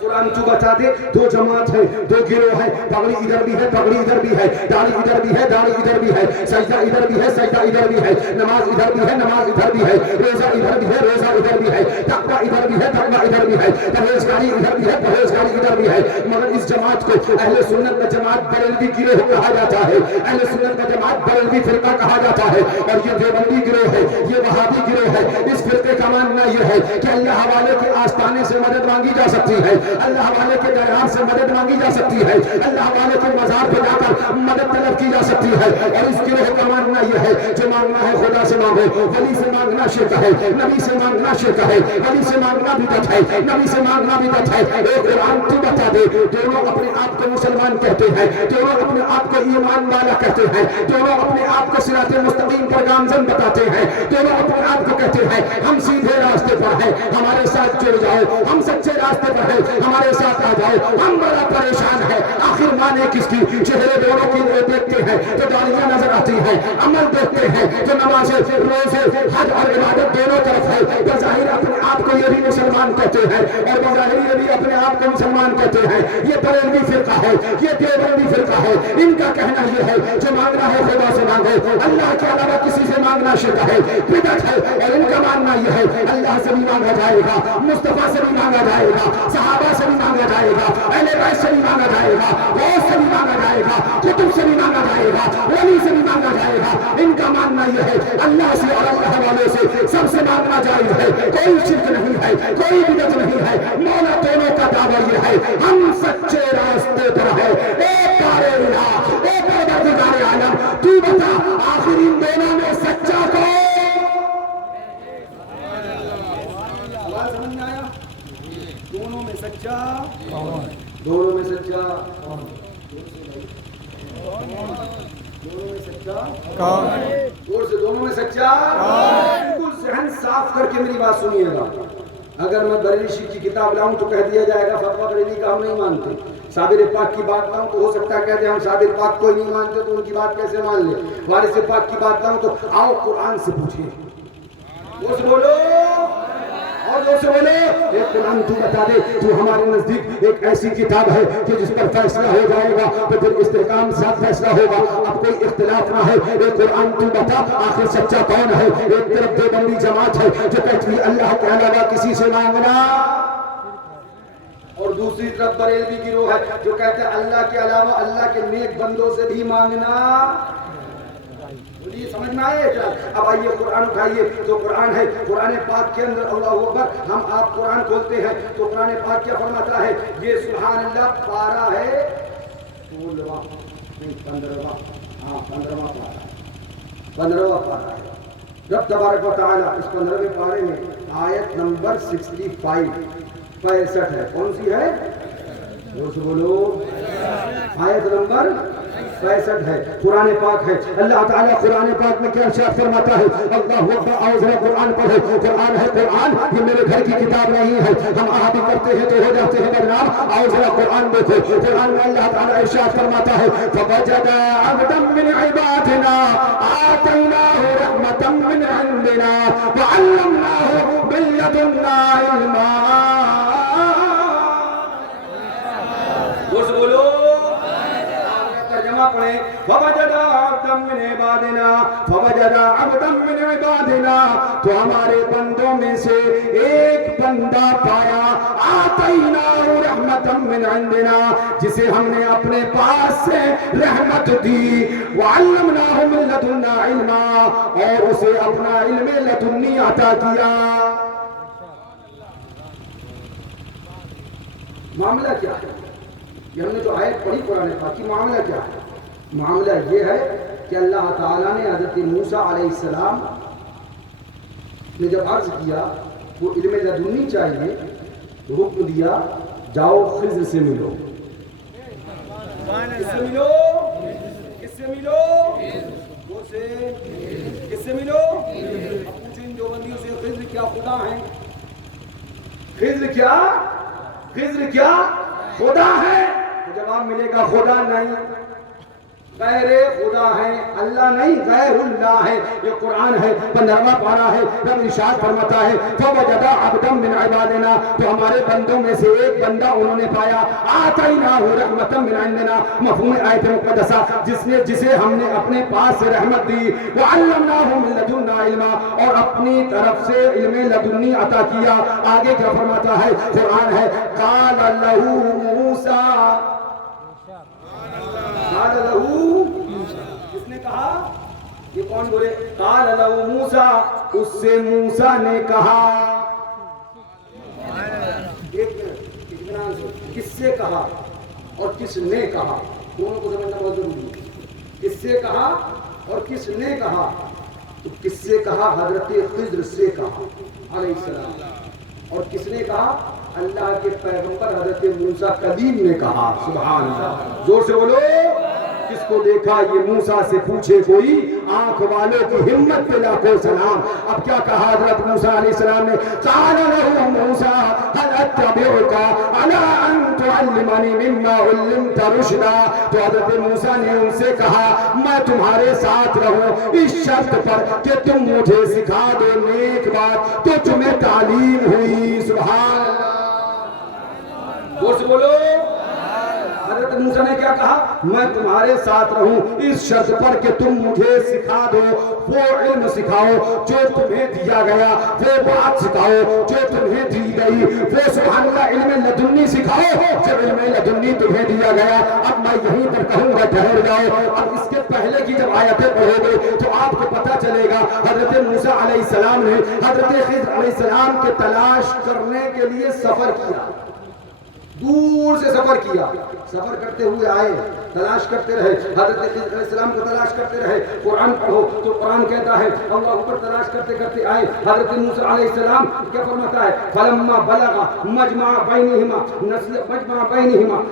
قرآن تو بتا دے، دو جماعت ہے، دو گروہ ہے. پگڑی ادھر بھی ہے، پگڑی ادھر بھی ہے. داڑھی ادھر بھی ہے، داڑھی ادھر بھی ہے. سجدہ ادھر بھی ہے، سجدہ ادھر بھی ہے. نماز ادھر بھی ہے، نماز ادھر بھی ہے. روزہ ادھر بھی ہے، روزہ ادھر بھی ہے. تقویٰ ادھر بھی ہے، تقویٰ ادھر بھی ہے. پرہیزگاری ادھر بھی ہے، پرہیزگاری ادھر بھی ہے. مگر اس جماعت کو اہل سنت کا جماعت بریلوی گروہ کہا جاتا ہے. اہل سنت کا جماعت بریلوی فرقہ کہا جاتا ہے. اور یہ دیوبندی گروہ ہے، یہ وہابی گروہ ہے. اس فرقے کا ماننا یہ ہے کہ اللہ حوالے کے آستانے سے مدد مانگی جا سکتی ہے، اللہ والے کے دربار سے مدد مانگی جا سکتی ہے، اللہ والے کے مزار پہ جا کر مدد طلب کی جا سکتی ہے. اور اس گروہ کا ماننا یہ ہے جو مانگنا ہے خدا سے مانگو. ولی سے مانگنا شرک ہے، نبی سے مانگنا شرک ہے. ولی سے مانگنا بدعت ہے، نبی سے مانگنا بدعت ہے. اے قرآن تو بتا دے، دونوں اپنے آپ کو مسلمان کہتے ہیں، دونوں اپنے آپ کو ایمان والا کہتے ہیں، دونوں اپنے آپ کو صراط مستقیم پر گامزن بتاتے ہیں، دونوں اپنے آپ کو کہتے ہیں ہم سیدھے راستے پر ہیں، ہمارے ساتھ جڑ جاؤ، ہم سچے راستے پر ہیں، ہمارے ساتھ آ جاؤ. ہم بڑا پریشان ہے آخر مانے کس کی. چہرے دونوں کی دیکھتے ہیں تو داڑیاں نظر آتی ہیں، عمل دیکھتے ہیں تو نماز روزے حج اور عبادت دونوں طرف ہے. بظاہر اپنے آپ کو یہ بھی مسلمان کہتے ہیں اور بظاہر یہ بھی اپنے آپ کو مسلمان کہتے ہیں. یہ بریلوی فرقہ ہے، یہ دیوبندی فرقہ ہے. ان کا کہنا یہ ہے جو مانگنا ہے خدا سے مانگو، اللہ کے علاوہ کسی سے مانگنا شرک ہے، بدعت ہے. اور ان کا ماننا یہ ہے اللہ سے بھی مانگا جائے گا، مصطفیٰ سے بھی مانگا جائے گا، صحابہ سے بھی مانگا جائے گا، اہل بیت سے بھی مانگا جائے گا، غوث سے بھی مانگا جائے گا، کتب سے بھی مانگا جائے گا، ولی سے بھی مانگا جائے گا. ان کا ماننا یہ ہے اللہ سے اور اللہ والے سے سب سے مانگنا جائز ہے. کوئی شرک نہیں ہے، کوئی بدعت نہیں ہے. مولا دونوں کا دعویٰ یہ ہے ہم سچے راستے پر ہیں. اے کارے الہ، اے پروردگار عالم، تو بتا آخر ان دونوں میں سچا کون؟ سوال سمجھ میں آیا؟ دونوں میں سچا کون؟ دونوں میں سچا کون؟ دونوں میں سچا کون؟ اور سے دونوں میں سچا کون؟ بالکل ذہن صاف کر کے میری بات سنیے گا. اگر میں بریلی شیخ کی کتاب لاؤں تو کہہ دیا جائے گا فتویٰ بریلی کا ہم نہیں مانتے. صابر پاک کی بات لاؤں تو ہو سکتا ہے کہتے ہیں ہم صابر پاک کو ہی نہیں مانتے تو ان کی بات کیسے مان لیں. وارث پاک کی بات لاؤں تو آؤ قرآن سے پوچھیں. وہ سے بولو اور جو سے بولے ایک قرآن تو بتا دے تو ہمارے نزدیک ایک ایسی کتاب ہے کہ جس پر فیصلہ ہو جائے گا تو پھر استحکام ساتھ فیصلہ ہوگا. اب کوئی اختلاف نہ ہے. ایک قرآن تو بتا آخر سچا کون ہے. ایک طرف دیوبندی جماعت ہے جو کہتی ہے اللہ کے علاوہ کسی سے مانگنا، اور دوسری طرف بریلوی گروہ ہے جو کہتے ہیں اللہ کے علاوہ اللہ کے نیک بندوں سے بھی مانگنا. یہ سمجھ میں آئے کیا؟ اب آئیے قرآن اٹھائیے تو قرآن ہے، قرآن پاک کے اندر اللہ اکبر. ہم آپ قرآن کھولتے ہیں تو قرآن پاک کیا فرماتا ہے؟ یہ سبحان اللہ پارہ ہے 16واں نہیں 15واں، ہاں 15واں پارہ ہے، 15واں پارہ ہے. رب تبارک و تعالیٰ اس 15ویں پارے میں آیت نمبر 65 ہے. کون سی ہے؟ وہ سے بولو. آیت نمبر 65 ہے، قرآن پاک ہے. اللہ تعالیٰ قرآن پاک میں کیا ارشاد فرماتا ہے؟ اللہ اکبر. آؤ ذرا قرآن پڑھو. قرآن ہے قرآن، یہ میرے گھر کی کتاب نہیں ہے. ہم آہادی کرتے ہیں تو ہو جاتے ہیں بدنام. آؤ ذرا قرآن دیکھو. قرآن میں اللہ تعالیٰ ارشاد فرماتا ہے فَوَجَدَ عَبْدًا مِّنْ عِبَادِنَا آتَيْنَاهُ رَحْمَةً مِّنْ عِندِنَا وَعَلَّمْنَاهُ مِن لَّدُنَّا عِلْمًا. بولو ترجمہ پڑھیں فوجدا عبدا من عبادنا فوجدا عبدا من عبادنا تو ہمارے بندوں میں سے ایک بندہ پایا آتیناہ رحمتا من عندنا جسے ہم نے اپنے پاس سے رحمت دی وعلمناہ من لدنا علما اور اسے اپنا علم لدنی عطا کیا. معاملہ کیا ہے؟ یہ ہم نے جو آیت پڑھی قرآن پاک کی معاملہ کیا ہے؟ معاملہ یہ ہے کہ اللہ تعالیٰ نے حضرت موسیٰ علیہ السلام نے جب عرض کیا وہ علم لدنی چاہیے تو حکم دیا جاؤ خضر سے ملو. کس سے ملو؟ کس سے ملو؟ وہ سے کس سے ملو؟ اب پوچھیں ان دیوبندیوں سے خضر کیا خدا ہیں؟ خضر کیا؟ خضر کیا خدا ہے؟ تو جواب ملے گا خدا نہیں، غیر خدا ہے، اللہ نہیں غیر اللہ ہے. یہ قرآن ہے 15واں پارہ ہے. رب ارشاد فرماتا ہے فوجدا عبدا من عبادنا تو ہمارے بندوں میں سے ایک بندہ انہوں نے پایا آتیناہ رحمتا من عندنا مفہوم آیت مقدسہ جسے ہم نے اپنے پاس سے رحمت دی وعلمناہ من لدنا علما اور اپنی طرف سے علم لدنی عطا کیا. آگے کیا فرماتا ہے قرآن ہے قال لہ موسیٰ قال لہو کس نے کہا؟ یہ کون بولے؟ قال لہو موسیٰ اس سے موسیٰ نے کہا. کس سے کہا اور کس نے کہا دونوں کو سمجھنا بہت ضروری ہے. کس سے کہا اور کس نے کہا؟ تو کس سے کہا؟ حضرت خضر سے کہا علیہ السلام. اور کس نے کہا؟ اللہ کے پیغمبر حضرت موسیٰ کلیم نے کہا. سبحان اللہ، زور سے بولو. کس کو دیکھا یہ موسیٰ سے پوچھے کوئی، آنکھ والوں کی ہمت پہ لاکھوں سلام. اب کیا کہا حضرت موسیٰ علیہ السلام نے؟ قال لہ موسیٰ هل اتبعک علی ان تعلمنی مما علمت رشدا. تو حضرت موسیٰ نے ان سے کہا میں تمہارے ساتھ رہوں اس شرط پر کہ تم مجھے سکھا دو نیک بات تو تمہیں تعلیم ہوئی. سبحان اللہ، زور سے بولو. حضرت موسیٰ نے کیا کہا؟ میں تمہارے ساتھ رہوں اس شرط پر کہ تم مجھے سکھا دو وہ علم سکھاؤ جو تمہیں دیا گیا، وہ بات سکھاؤ جو تمہیں دی گئی، وہ سبحان اللہ علم لدنی سکھاؤ جو علم لدنی تمہیں دیا گیا. اب میں یہیں پر کہوں گا ٹھہر جاؤ. اب اس کے پہلے کی جب آیتیں پڑھو گے تو آپ کو پتہ چلے گا حضرت موسیٰ علیہ السلام نے حضرت خضر علیہ السلام کے تلاش کرنے کے لیے سفر کیا، دور سے سفر کیا. سفر کرتے ہوئے آئے، تلاش کرتے رہے، حضرت خضر علیہ السلام کو تلاش کرتے رہے. قرآن پڑھو تو قرآن کہتا ہے اللہ اوپر تلاش کرتے کرتے آئے. حضرت موسیٰ علیہ السلام کیا فرماتا ہے؟ فلما بلغ مجمع بینہما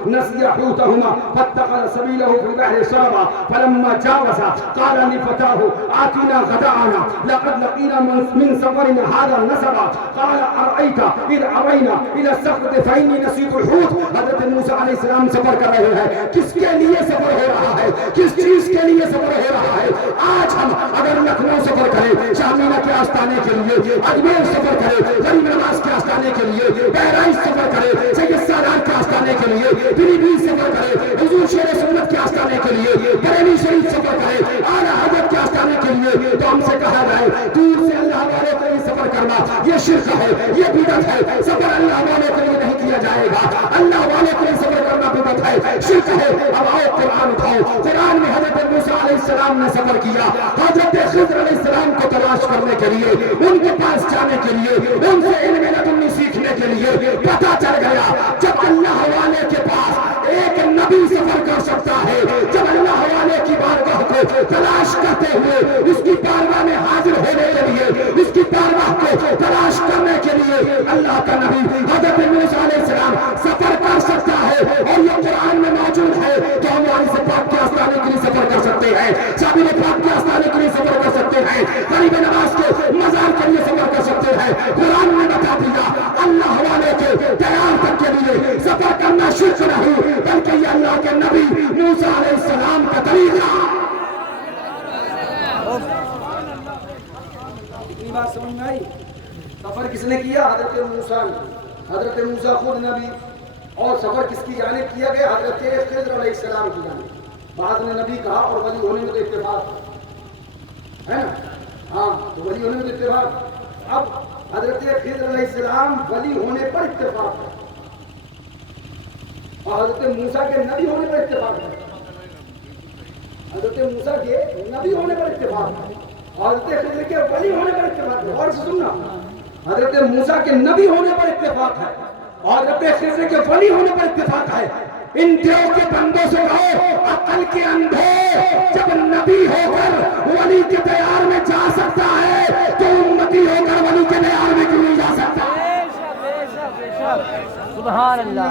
نسیا حوتہما فاتخذ سبیلہ فی البحر سربا فلما جاوزا قال لفتاہ آتنا غداءنا لقد لقینا من سفرنا هذا نصبا قال ارأیت اذ اوینا الى الصخرة فإنی نسیت الحوت. حضرت موسیٰ علیہ السلام سفر کر رہے ہیں. کس کے لیے سفر ہو رہا ہے؟ کس چیز کے لیے سفر ہو رہا ہے؟ آج ہم اگر لکھنؤ سفر کریں شامینا کے آستانے کے لیے، اجمیر سفر کریں غریب نواز کے آستانے کے لیے، بہرائچ سفر کریں سید سادات کے آستانے کے لیے، پیلی بھیت سفر کریں حضور شیر سنت کے آستانے کے لیے، بریلی شریف سفر کریں اعلیٰ حضرت کے آستانے کے لیے، تو ہم سے کہا جائے دور سے اللہ والوں کے لیے سفر کرنا یہ شرک ہے، یہ بدعت ہے. سفر اللہ والوں کے لیے نہیں کیا جائے گا. اللہ والوں کے لیے سفر کرنا بدعت ہے، شرک ہے. اب آؤ قرآن اٹھاؤ. قرآن میں حضرت موسیٰ علیہ السلام نے سفر کیا حضرت خضر علیہ السلام کو تلاش کرنے کے لیے، ان کے پاس جانے کے لیے، ان سے علم لدنی سیکھنے کے لیے. پتہ چل گیا جب اللہ والے کے پاس ایک نبی سفر کر سکتا ہے، جب اللہ والے کی بارگاہ کو تلاش کرتے ہوئے اس کی بارگاہ میں حاضر ہونے کے لیے، اس کی بارگاہ کو تلاش کرنے کے لیے اللہ کا نبی حضرت موسیٰ علیہ السلام سفر کر سکتا ہے اور یہ قرآن میں موجود ہے، تو ہم وہاں سے پاک کے آستانے کے لیے سفر کر سکتے ہیں، شابیر پاک کے آستانے کے لیے سفر کر سکتے ہیں، غریب نواز کے مزار کے لیے سفر کر سکتے ہیں. قرآن نے بتا دیا اللہ والے کے قیام تک کے لیے سفر کرنا شرک نہیں بلکہ یہ اللہ کے نبی موسیٰ علیہ السلام کا طریقہ. اتنی بات سمجھ میں آئی؟ سفر کس نے کیا؟ حضرت موسیٰ نے. حضرت موسیٰ خود نبی، اور سفر کس کی جانب کیا گیا؟ حضرت خضر علیہ السلام کی جانب. بعض نے نبی کہا اور ولی ہونے میں تو اتفاق ہے نا. ہاں تو ولی ہونے میں تو اتفاق. اب حضرت خضر علیہ السلام ولی ہونے پر اتفاق ہے اور حضرت موسیٰ کے نبی ہونے پر اتفاق ہے. حضرت موسیٰ کے نبی ہونے پر اتفاق ہے اور حضرت خضر کے ولی ہونے پر اتفاق ہے. اور سننا, حضرت موسیٰ کے نبی ہونے پر اتفاق ہے اور حضرت خضر کے ولی ہونے پر اتفاق ہے. ان دیو کے بندوں سے کہو عقل کے اندھے جب نبی ہو کر ولی کے دیار میں جا سکتا ہے تو امتی ہو کر ولی کے دیار میں کیوں نہیں جا سکتا؟ سبحان اللہ.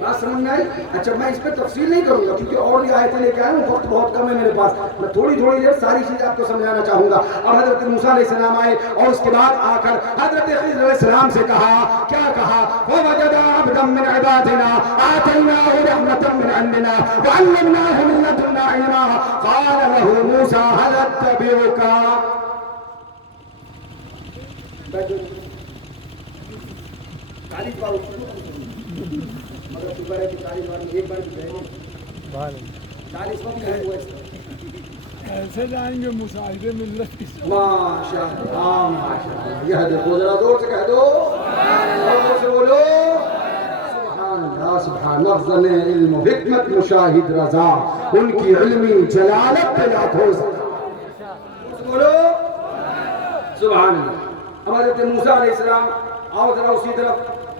بات سمجھ میں آئی؟ اچھا میں اس پہ تفصیل نہیں کروں گا کیونکہ اور بھی آیتیں لے کے آیا ہوں, وقت بہت کم ہے میرے پاس. میں تھوڑی دیر ساری چیزیں آپ کو سمجھانا چاہوں گا. اب حضرت موسیٰ علیہ السلام آئے اور اس کے بعد آ کر حضرت خضر علیہ السلام سے کہا, کیا کہا؟ وَوَجَدَ عَبْدًا مِّنْ عِبَادِنَا آتَيْنَاهُ رَحْمَةً مِّنْ عِندِنَا وَعَلَّمْنَاهُ مِن لَّدُنَّا عِلْمًا قَالَ لَهُ مُوسَىٰ هَلْ أَتَّبِعُكَ. مگر شکر ہے کہ 40 بار میں ایک بار بھی گئے نہیں. 40 وقت ہے وہ ایسے جائیں گے مشاہدے ملت کی. ماشاء اللہ ماشاء اللہ. یہ دیکھو ذرا زور سے کہہ دو, زور سے بولو سبحان اللہ. سبحان مخزن علم و حکمت مشاہد رضا, ان کی علمی جلالت پہ لاکھوں بولو سبحان اللہ. اب حضرت موسیٰ علیہ السلام آؤ ذرا اسی طرف.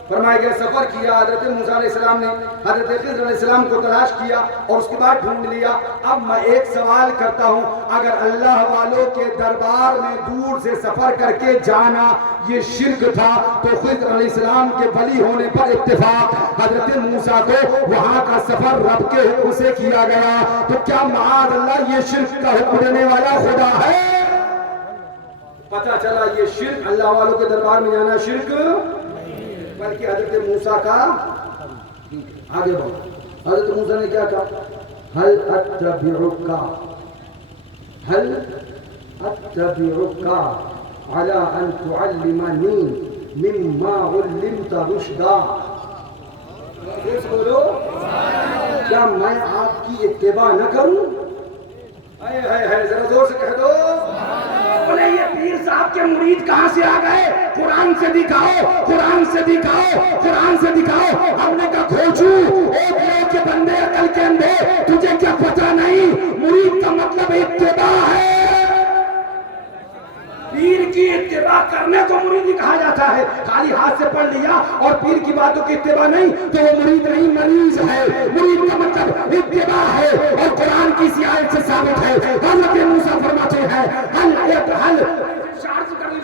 فرمایا گیا سفر کیا حضرت موسیٰ علیہ السلام نے, حضرت خضر علیہ السلام کو تلاش کیا اور اس کے بعد ڈھونڈ لیا. اب میں ایک سوال کرتا ہوں, اگر اللہ والوں کے دربار میں دور سے سفر کر کے جانا یہ شرک تھا تو خضر علیہ السلام کے ولی ہونے پر اتفاق, حضرت موسیٰ کو وہاں کا سفر رب کے حکم سے کیا گیا, تو کیا معاذ اللہ یہ شرک کا حکم دینے والا خدا ہے؟ پتہ چلا یہ شرک, اللہ والوں کے دربار میں جانا شرک بلکہ حضرت موسیٰ کا. آگے بڑھو. حضرت موسیٰ نے کیا کہا؟ هل أتبعك على أن تعلمني مما علمت رشدا. بولو کیا میں آپ کی اتباع نہ کروں؟ ذرا زور سے کہہ دو. بولے یہ پیر صاحب کے مرید کہاں سے آ گئے؟ قرآن سے دکھاؤ, قرآن سے دکھاؤ, قرآن سے دکھاؤ. ہم نے کہا کھوچو ایک لوگ کے بندے عقل کے اندھے, تجھے کیا پتہ نہیں مرید کا مطلب اتباع ہے. پیر کی اتباع کرنے کو مریدی کہا جاتا ہے. خالی ہاتھ سے پڑھ لیا اور پیر کی باتوں کی اتباع نہیں تو وہ مرید نہیں, مریض ہے. مرید کا مطلب اتباع ہے اور قرآن کی اسی آیت سے ثابت ہے. حضرت موسیٰ فرماتے ہیں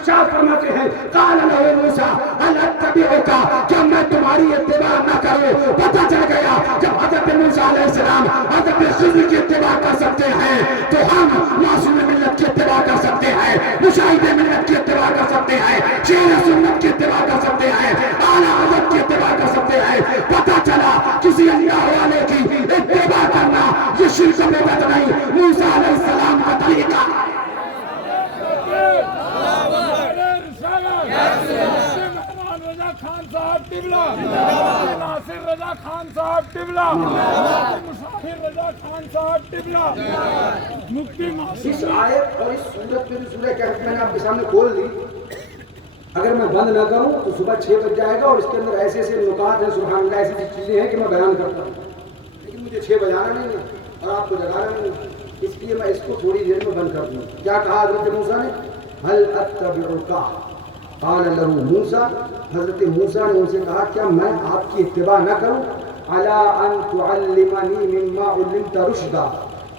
ارشاد فرماتے ہیں قال له موسیٰ هل اتبعك, کیا میں تمہاری اتباع نہ کروں؟ پتہ چل گیا جب حضرت موسیٰ علیہ السلام حضرت خضر کی اتباع کر سکتے ہیں تو ہم معصوم ملت کی اتباع کر سکتے ہیں, مشاہد ملت کی اتباع کر سکتے ہیں, شیر سنت کی اتباع کر سکتے ہیں, اعلیٰ حضرت کی اتباع کر سکتے ہیں. پتہ چلا کسی اللہ والے کی اتباع کرنا یہ شرک بدعت نہیں, موسیٰ علیہ السلام کا طریقہ. خان صاحب ٹبلا, ناصر رضا خان صاحب ٹبلا, مشاہد رضا خان صاحب ٹبلا, مفتی اس آیت اور اس سورت میں سورہ کہف میں نے آپ کے سامنے کھول لی. اگر میں بند نہ کروں تو صبح 6 بج جائے گا اور اس کے اندر ایسے ایسے نکات ہیں سبحان اللہ, ایسی چیزیں ہیں کہ میں بیان کرتا ہوں لیکن مجھے 6 بجانا نہیں ہے اور آپ کو جگانا نہیں ہے, اس لیے میں اس کو تھوڑی دیر میں بند کر دوں. کیا کہا حضرت موسیٰ نے؟ هل اتبعك قال له موسیٰ, حضرت موسیٰ نے ان سے کہا کیا میں آپ کی اتباع نہ کروں؟ على ان تعلمني مما علمت رشدا,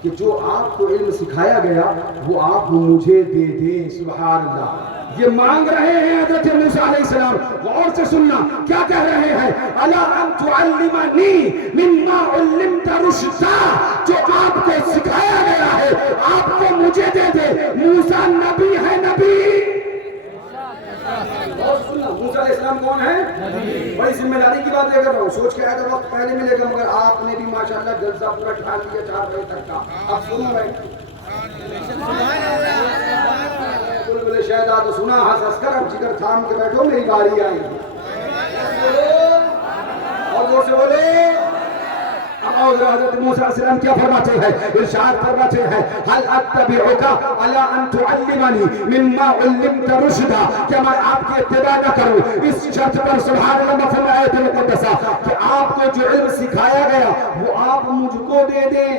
کہ جو آپ کو علم سکھایا گیا وہ آپ مجھے دے دیں. سبحان اللہ. یہ مانگ رہے ہیں حضرت موسیٰ علیہ السلام. غور سے سننا کیا کہہ رہے ہیں؟ على ان تعلمني مما علمت رشدا, جو آپ کو سکھایا گیا ہے آپ کو مجھے دے دے. موسیٰ نبی ہے, نبی. موسیٰ علیہ السلام کون ہے؟ بڑی ذمہ داری کی بات لے کر رہا ہوں. سوچ کے آیا تھا وقت پہلے ملے گا مگر آپ نے بھی ماشاءاللہ جلسہ پورا ٹھان لیا 4 بجے تک کا. اب سنو بھائی, بلبل شہدا تو سنا, ہنس کر اب جگر تھام کے بیٹھو, میری باری آئی. اور زور سے بولے. اب اور حضرت موسیٰ علیہ السلام کیا فرماتے ہیں؟ ارشاد فرماتے ہیں هل اتبعک علی ان تعلمنی مما علمت رشدا، کیا میں آپ کی اتباع نہ کروں اس شرط پر سبحان اللہ مفہوم آیت مقدسہ کہ آپ کو جو علم سکھایا گیا وہ آپ مجھ کو دے دیں۔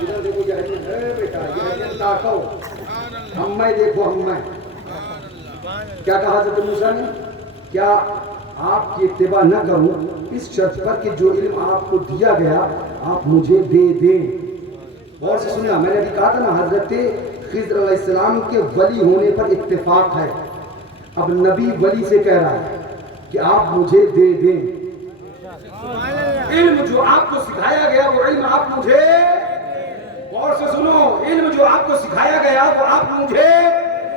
ادھر دیکھو یہ ہے بیٹا، یہ تاکو ہم میں دیکھو ہم میں کیا کہا حضرت موسیٰ نے؟ کیا آپ کی اتباع نہ کروں اس شرط پر کہ جو علم آپ کو دیا گیا آپ مجھے دے دیں۔ اور سے سنیا، میں نے ابھی کہا تھا نا حضرت خضر علیہ السلام کے ولی ہونے پر اتفاق ہے، اب نبی ولی سے کہہ رہا ہے کہ آپ مجھے دے دیں علم جو آپ کو سکھایا گیا وہ علم آپ مجھے، اور سے سنو، علم جو آپ کو سکھایا گیا وہ آپ مجھے۔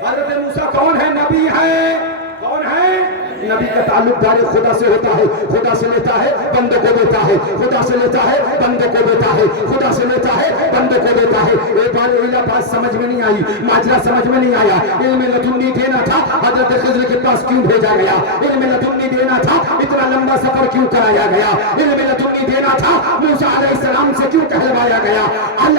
حضرت موسیٰ کون ہے؟ نبی ہے۔ کون ہے؟ نبی کا تعلق دار خدا سے ہوتا ہے، خدا سے لیتا ہے بندوں کو دیتا ہے، خدا سے لیتا ہے بندوں کو دیتا ہے، خدا سے لیتا ہے بندوں کو دیتا ہے۔ ایک بار بات سمجھ میں نہیں آئی، ماجرا سمجھ میں نہیں آیا، علم لدنی دینا تھا حضرت خضر کے پاس کیوں بھیجا گیا؟ علم لدنی دینا تھا اتنا لمبا سفر کیوں کرایا گیا؟ علم لدنی دینا تھا موسیٰ علیہ السلام سے کیوں کہلوایا گیا؟ هل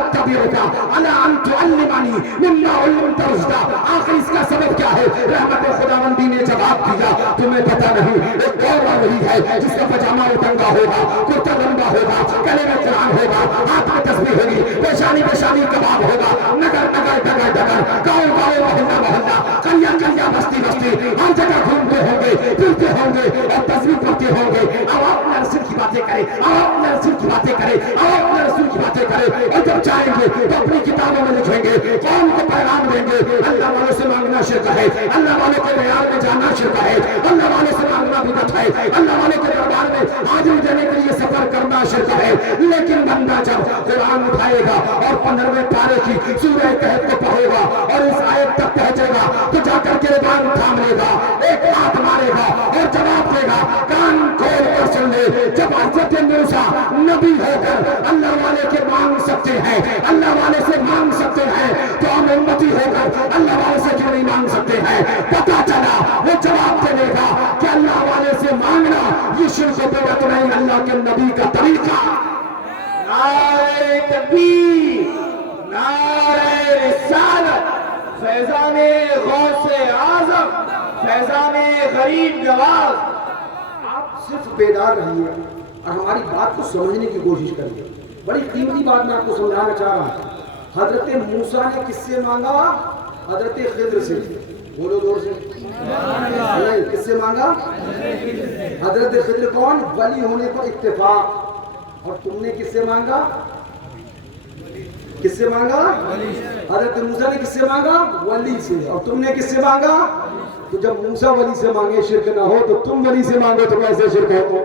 اتبعک علی ان تعلمنی مما علمت رشدا، آخر اس کا سبب کیا ہے؟ رحمت خداوندی نے جواب دیا تمہیں پتہ نہیں، ایک دور آ رہی ہے جس کا پجامہ اتنگا ہوگا، کرتا لمبا ہوگا، گلے میں قرآن ہوگا، ہاتھ میں تسبیح ہوگی، پیشانی پیشانی کباب ہوگا، نگر نگر ڈگر ڈگر، گاؤں گاؤں محلہ محلہ، قریہ قریہ بستی بستی، ہر جگہ گھومتے ہوں گے، پھرتے ہوں گے اور تسبیح پڑھتے ہوں گے۔ اب آپ اپنے رسول کی باتیں کریں، اب آپ اپنے رسول کی باتیں کریں، اب آپ اپنے رسول کی باتیں کریں، اور جب چاہیں گے تو اپنی کتابوں میں لکھیں گے، قوم کو پیغام دیں گے اللہ والوں سے مانگنا شرک ہے، اللہ والوں کے معیار میں جانا شرک ہے، اللہ والوں سے مانگنا بدعت ہے، اللہ والوں کے دربار میں حاضری دینے کے لیے سفر کرنا شرک ہے۔ لیکن بندہ جب قرآن اٹھائے گا اور 15ویں پارے کی سورہ کہف کو پڑھے گا اور اس آیت تک پہنچے گا تو جا کر کے کان تھام لے گا، ایک ہاتھ مارے گا اور جواب دے گا، کان کھول کر سن لے۔ جب حضرت موسیٰ نبی ہو کر اللہ والے کے مانگ سکتے ہیں، اللہ والے سے مانگ سکتے ہیں، تو ہم امتی ہو کر اللہ والے سے کیوں نہیں مانگ سکتے ہیں؟ پتہ چلا وہ جواب دے گا کہ اللہ والے سے مانگنا یہ شرک و بدعت نہیں، اللہ کے نبی کا طریقہ۔ نعرہ تکبیر، نعرہ رسالت، فیضان غوث اعظم، فیضان غریب نواز۔ آپ صرف بیدار رہیے اور ہماری بات کو سمجھنے کی کوشش کریے۔ بڑی قیمتی بات میں آپ کو سمجھانا چاہ رہا ہوں۔ حضرت موسیٰ نے کس سے مانگا؟ حضرت خضر سے۔ بولو دور سے، نہیں، کس سے مانگا؟ حضرت خضر کون؟ ولی ہونے پر اتفاق۔ اور تم نے کس سے مانگا؟ کس سے مانگا؟ حضرت موسیٰ نے کس سے مانگا؟ ولی سے۔ اور تم نے کس سے مانگا؟ تو جب موسیٰ ولی سے مانگے شرک نہ ہو تو تم ولی سے مانگو تو کیسے شرک ہو؟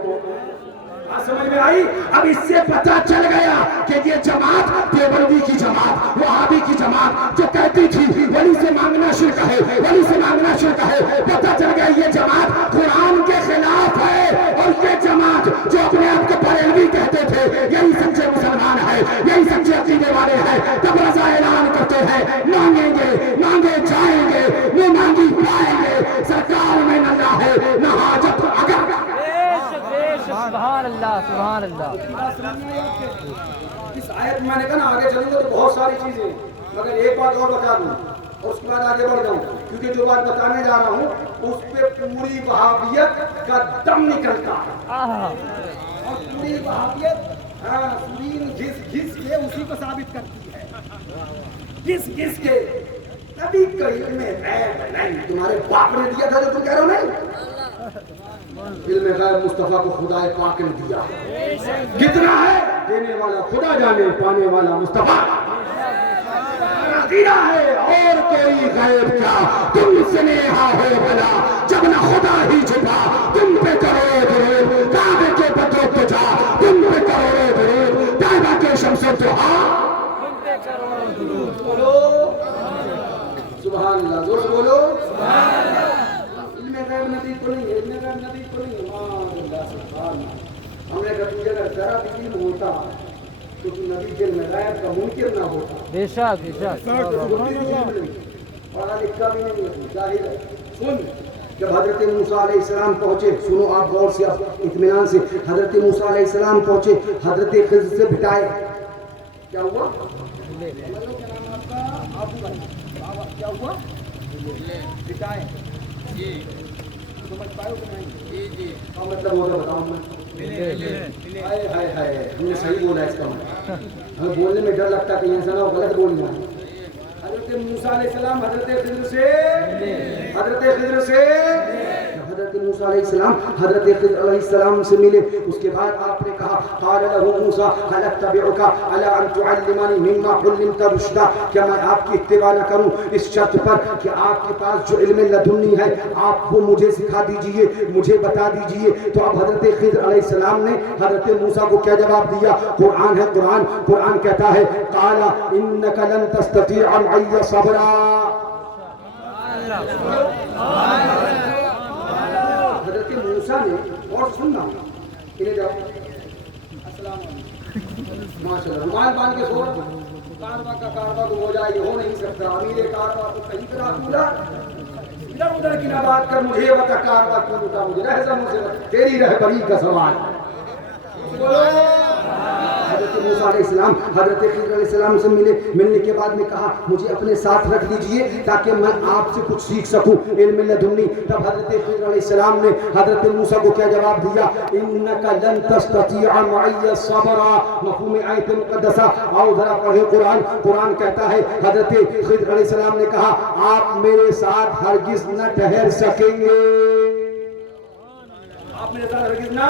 سمجھ میں آئی؟ اب اس سے پتہ چل گیا کہ یہ جماعت دیوبندی کی جماعت، وہابی کی جماعت جو کہتی تھی ولی سے مانگنا شرک ہے، ولی سے مانگنا شرک ہے، پتہ چل گیا یہ جماعت قرآن کے خلاف ہے۔ اور یہ جماعت جو اپنے آپ کو بریلوی کہتے تھے یہی سچے مسلمان ہیں، یہی سچے عقیدے والے ہیں، تب رضا اعلان کرتے ہیں مانگیں گے، مانگے جائیں گے، وہ مانگی پائیں گے، سرکار میں نہ اللہ ہے نہ حاجت اگر۔ سبحان اللہ، سبحان اللہ۔ اس آیت میں نے کہا نا آگے چلیں گے تو بہت ساری چیزیں، مگر ایک بات اور بتا دوں اور اس کے بعد آگے بڑھ جاؤں، کیونکہ جو بات بتانے جا رہا ہوں اس پہ پوری وہابیت کا دم نکلتا ہے، اور پوری وہابیت سورین گھس گھس کے اسی کو ثابت کرتی ہے، گھس گھس کے۔ نبی کا علم غیب نہیں، تمہارے باپ نے دیا تھا جو تم کہہ رہے ہو نہیں؟ علم غیب مصطفیٰ کو خدا پاک نے دیا، کتنا ہے دینے والا خدا جانے، پانے والا مصطفیٰ دیا ہے۔ اور کوئی غیب کیا تم سے نیہا ہو بھلا، جب نہ خدا ہی چھپا تم پہ کرو درود، کعبے کے پتھروں کو جا تم پہ کرو درود، طیبہ کے شمس و ضحیٰ بولو سبحان اللہ، زور سے بولو سبحان اللہ۔ علم غیب نبی کو نہیں ہے، علم غیب نبی کو نہیں ہے، اللہ سبحان اللہ۔ ہم نے کہا تجھے اگر ذرا بھی علم ہوتا تو نبی کے علم غیب کا منکر نہ ہوتا۔ بے شک، بے شک۔ پڑھا لکھا بھی نہیں ہے، جاہل ہے۔ سن جب حضرت موسیٰ علیہ السلام پہنچے، سنو آپ غور سے، اب اطمینان سے، حضرت موسیٰ علیہ السلام پہنچے، حضرت خضر سے بٹائے، کیا ہوا؟ کیا ہوا؟ بٹائے، سمجھ پائے ہو کہ نہیں؟ کیا مطلب ہوگا بتاؤں میں؟ ہائے ہائے ہائے، ہم نے صحیح بولا اس کا مطلب، ہمیں بولنے میں ڈر لگتا ہے کہ انسان ہو غلط بول جائے۔ حضرت موسیٰ علیہ السلام حضرت خضر سے حضرت موسیٰ علیہ السلام حضرت خضر علیہ السلام سے ملے، اس کے بعد آپ نے کہا قال له موسیٰ هل اتبعك على ان تعلمني مما علمت رشدا، کیا میں آپ کی اتباع نہ کروں اس شرط پر کہ آپ کے پاس جو علم لدنی ہے آپ وہ مجھے سکھا دیجئے، مجھے بتا دیجئے۔ تو اب حضرت خضر علیہ السلام نے حضرت موسیٰ کو کیا جواب دیا؟ قرآن ہے، قرآن کہتا ہے قال انك لن تستطيع معي صبرا۔ حضرت موسیٰ نے، اور سننا انہیں جاؤ السلام علیکم ماشاءاللہ، رومال باندھ کے سو، کاربا کو ہو جائے، یہ ہو نہیں سکتا، امیر کاربا کو کہیں طرح کھولا، ادھر ادھر کی نہ بات کر، مجھے بتا کاربا کیوں اٹھا، مجھے رہزموں سے تیری رہبری کا سوال۔ حضرت موسیٰ علیہ السلام حضرت خضر علیہ السلام سے ملنے کے بعد میں کہا مجھے اپنے ساتھ رکھ دیجئے تاکہ میں آپ سے کچھ سیکھ سکوں علم لدنی۔ تب حضرت خضر علیہ السلام نے حضرت موسیٰ کو کیا جواب دیا؟ انک لن تستطیع معی صبرا، مفہوم آیت مقدسہ، آؤ ذرا پڑھیں قرآن کہتا ہے حضرت خضر علیہ السلام نے کہا آپ میرے ساتھ ہرگز نہ ٹھہر سکیں گے، آپ میرے ساتھ ہرگز نہ۔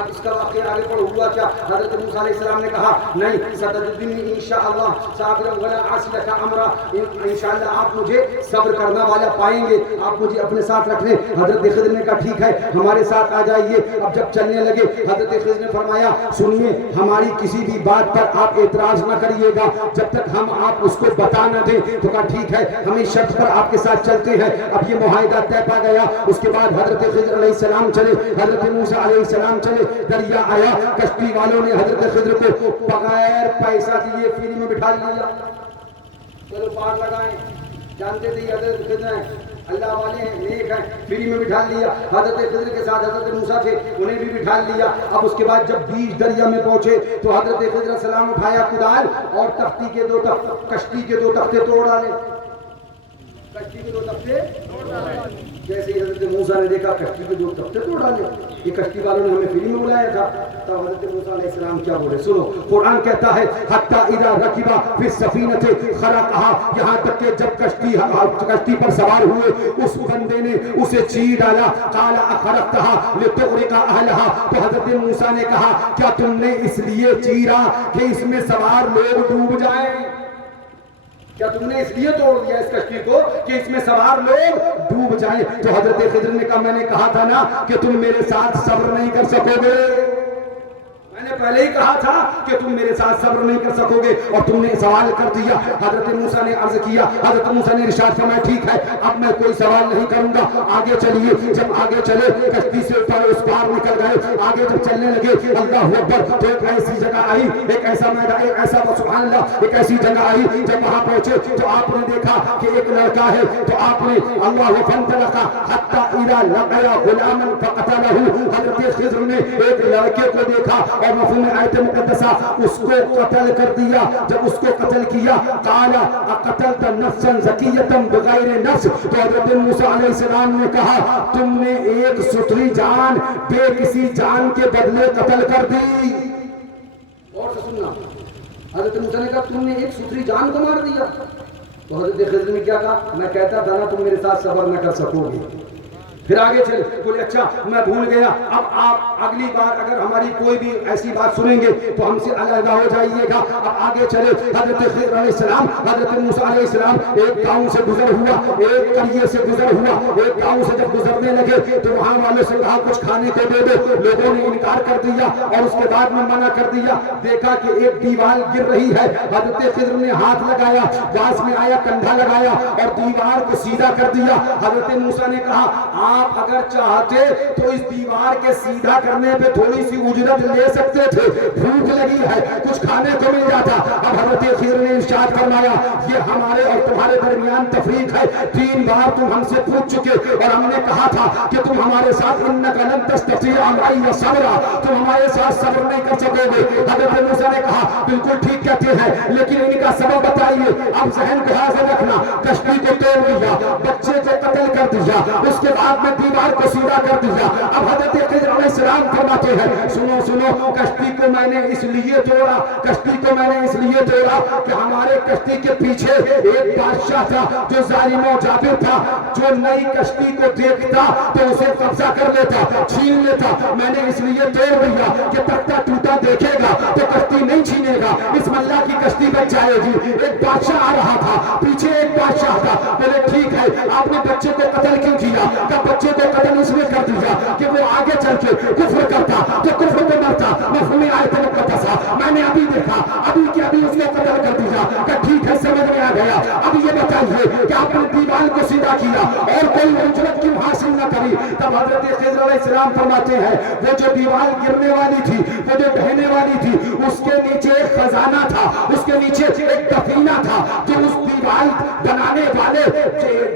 آپ اس کا واقعہ آگے پڑھ ہوا کیا؟ حضرت موسیٰ علیہ السلام نے کہا نہیں ستجدنی انشاءاللہ صابرا ولا عاصی لک امرا، انشاءاللہ آپ مجھے صبر کرنا والا پائیں گے، آپ مجھے اپنے ساتھ رکھ لیں۔ حضرت خضر نے کہا ٹھیک ہے ہمارے ساتھ آ جائیے۔ اب جب چلنے لگے حضرت خضر نے فرمایا سنیے ہماری کسی بھی بات پر آپ اعتراض نہ کریے گا جب تک ہم آپ اس کو بتا نہ دیں۔ تو کہا ٹھیک ہے ہم اس شرط پر آپ کے ساتھ چلتے ہیں۔ اب یہ معاہدہ طے پا گیا۔ اس کے بعد حضرت خضر علیہ السلام چلے، حضرت موسیٰ علیہ السلام چلے، دریا آیا، کشتی والوں نے حضرت خضر کو بغیر پیسہ دیے فری میں بٹھا لیا۔ چلو پار لگائیں، جانتے تھے حضرت خضر ہیں اللہ والے ہیں، نیک ہیں، فری میں بٹھا لیا۔ حضرت خضر کے ساتھ حضرت موسیٰ تھے، انہیں بھی بٹھا لیا۔ اب اس کے بعد جب بیچ دریا میں پہنچے تو حضرت خضر علیہ السلام اٹھایا کدال اور کشتی کے دو تختے توڑ ڈالے، کشتی کے دو تختے توڑ ڈالے۔ جیسے ہی حضرت موسیٰ نے دیکھا کشتی کے دو تختے توڑ ڈالے، یہ کشتی والوں نے ہمیں فری میں بلایا تھا۔ تو حضرت موسیٰ علیہ السلام کیا بولے سنو، قرآن کہتا ہے حتی اذا رکبا فی السفینۃ خرقہا، یہاں تک کہ جب کشتی پر سوار ہوئے اس بندے نے اسے چیر ڈالا، قال اخرقتہا لتغرق اہلہا، تو حضرت موسیٰ نے کہا کیا تم نے اس لیے چیرا کہ اس میں سوار لوگ ڈوب جائیں؟ کیا تم نے اس لیے توڑ دیا اس کشتی کو کہ اس میں سوار لوگ ڈوب جائیں؟ تو حضرت خضر نے کہا میں نے کہا تھا نا کہ تم میرے ساتھ صبر نہیں کر سکو گے، میں نے پہلے ہی کہا تھا کہ تم میرے ساتھ صبر نہیں کر سکو گے، اور تم نے سوال کر دیا۔ حضرت موسیٰ نے عرض کیا، حضرت موسیٰ نے ارشاد فرمایا ٹھیک ہے اب میں کوئی سوال نہیں کروں گا، آگے چلیے۔ جب آگے چلے کشتی سے اوپر اس پار نکل گئے، آگے جب چلنے لگے اللہ اکبر، تو ایک ایسی جگہ آئی، ایک ایسا میدان، ایک ایسا سبحان اللہ، ایک ایسی جگہ آئی جب وہاں پہنچے تو آپ نے دیکھا کہ ایک لڑکا ہے، تو آپ نے اللہ فانطلق حتی اذا لقیا غلاما فقتلہ، حضرت خضر نے ایک لڑکے کو دیکھا اور مفہوم آیت مقدسہ اس کو قتل کر دیا۔ جب اس کو قتل کیا قال اقتلت نفسا زکیۃ بغیر نفس، تو حضرت موسیٰ علیہ السلام نے کہا تم نے ایک ستھری جان بے کسی جان کے بدلے قتل کر دی۔ اور سننا حضرت موسیٰ نے کہا تم نے ایک ستھری جان کو مار دیا۔ تو حضرت خضر نے کیا کہا میں کہتا تھا نا تم میرے ساتھ صبر نہ کر سکو گے۔ پھر آگے چلے، بولے اچھا میں بھول گیا، اب آپ اگلی بار اگر ہماری کوئی بھی ایسی بات سنیں گے تو ہم سے علیحدہ ہو جائیے گا۔ اب آگے چلے، حضرت خضر علیہ السلام حضرت موسیٰ علیہ السلام ایک گاؤں سے گزر ہوا، ایک قریے سے گزر ہوا، ایک گاؤں سے جب گزرنے لگے تو وہاں والوں سے کہا کچھ کھانے کو دے دو، لوگوں نے انکار کر دیا اور اس کے بعد میں منع کر دیا۔ دیکھا کہ ایک دیوار گر رہی ہے، حضرت خضر نے ہاتھ لگایا، پاس میں آیا، کندھا لگایا اور دیوار کو سیدھا کر دیا۔ حضرت موسیٰ نے کہا آپ اگر چاہتے تو اس دیوار کے سیدھا کرنے پہ تھوڑی سی اجرت لے سکتے تھے، بھوک لگی ہے کچھ کھانے کو مل جاتا۔ اب حضرت خضر نے ارشاد فرمایا یہ ہمارے اور تمہارے درمیان تفریق ہے، 3 بار تم ہم سے پوچھ چکے اور ہم نے کہا تھا کہ تم ہمارے ساتھ انک لن تستطیع معی صبرا، تم ہمارے ساتھ صبر نہیں کر سکو گے۔ حضرت موسیٰ نے کہا بالکل ٹھیک کہتے ہیں لیکن ان کا سبب بتائیے۔ اب ذہن کو حاضر رکھنا، کشتی کو توڑ دیا، بچے کو قتل کر دیا، اس کے بعد میں دیوار کو سیدھا کر دیا۔ اب حضرت خضر علیہ السلام فرماتے ہیں سنو سنو، کشتی کو میں نے اس لیے توڑا، کشتی کو میں نے اس لیے توڑا کہ ہمارے کشتی کے پیچھے ایک بادشاہ تھا جو ظالم و جابر تھا، جو نئی کشتی کو دیکھتا تو اسے قبضہ کر لیتا، چھین لیتا۔ میں نے اس لیے توڑ دیا کہ تختہ ٹوٹا دیکھے گا تو کشتی نہیں چھینے گا، اس ملا کی کشتی بچ جائے گی۔ ایک بادشاہ آ رہا تھا، پیچھے ایک بادشاہ تھا، بولے ٹھیک ہے آپ نے بچے کو قتل کیوں کیا؟ کہ بچے کو قتل اس لیے کر دیا کہ وہ آگے چل کے کفر کرتا تو کفر میں مرتا، مفہوم آیت مقدسہ میں نے ابھی دیکھا، ابھی کے ابھی اس کو قتل کر دیا۔ کہ ٹھیک ہے سمجھ میں آ گیا، اب یہ بتائیے کہ آپ نے دیوار کو سیدھا کیا اور کوئی اجرت کیوں حاصل نہ کری؟ تب حضرت خضر علیہ السلام فرماتے ہیں وہ جو دیوار گرنے والی تھی، وہ جو ڈھہنے والی تھی، اس کے نیچے ایک خزانہ تھا، اس کے نیچے ایک دفینہ تھا جو اس دیوار بنانے والے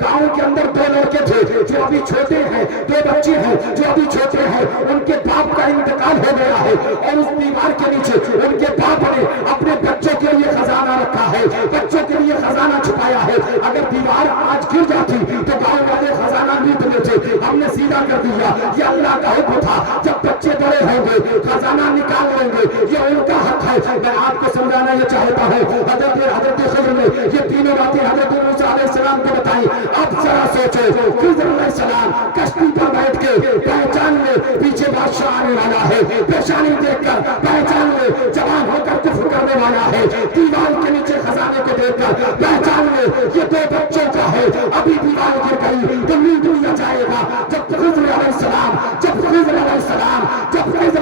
گاؤں کے اندر 2 لڑکے تھے جو ابھی چھوٹے ہیں، 2 بچے ہیں جو ابھی چھوٹے ہیں، ان کے باپ کا انتقال ہو گیا ہے اور اس دیوار کے نیچے ان کے باپ نے اپنے بچوں کے لیے خزانہ رکھا ہے، بچوں کے لیے خزانہ چھپایا ہے۔ اگر دیوار آج گر جاتی تو گاؤں والے خزانہ لوٹ لیتے، ہم نے سیدھا کر دیا۔ یہ اللہ کا حکم تھا، جب بچے بڑے ہوں گے خزانہ نکال لیں گے، یہ ان کا حق ہے۔ میں آپ کو سمجھانا یہ چاہتا ہوں حضرت خضر نے یہ تینوں باتیں حضرت موسیٰ علیہ السلام کو بتائی۔ اب ذرا سوچو، خضر علیہ السلام کشتی پر بیٹھ کے پہچان لے پیچھے بادشاہ آنے والا ہے، پیشانی دیکھ کر پہچان لے جوان ہو کر کفر کرنے والا ہے، دیوار کے نیچے خزانے کو دیکھ کر پہچان لے یہ 2 بچوں کا ہے، ابھی دیوار گر گئی تو لوٹ لیا جائے گا۔ جب خضر علیہ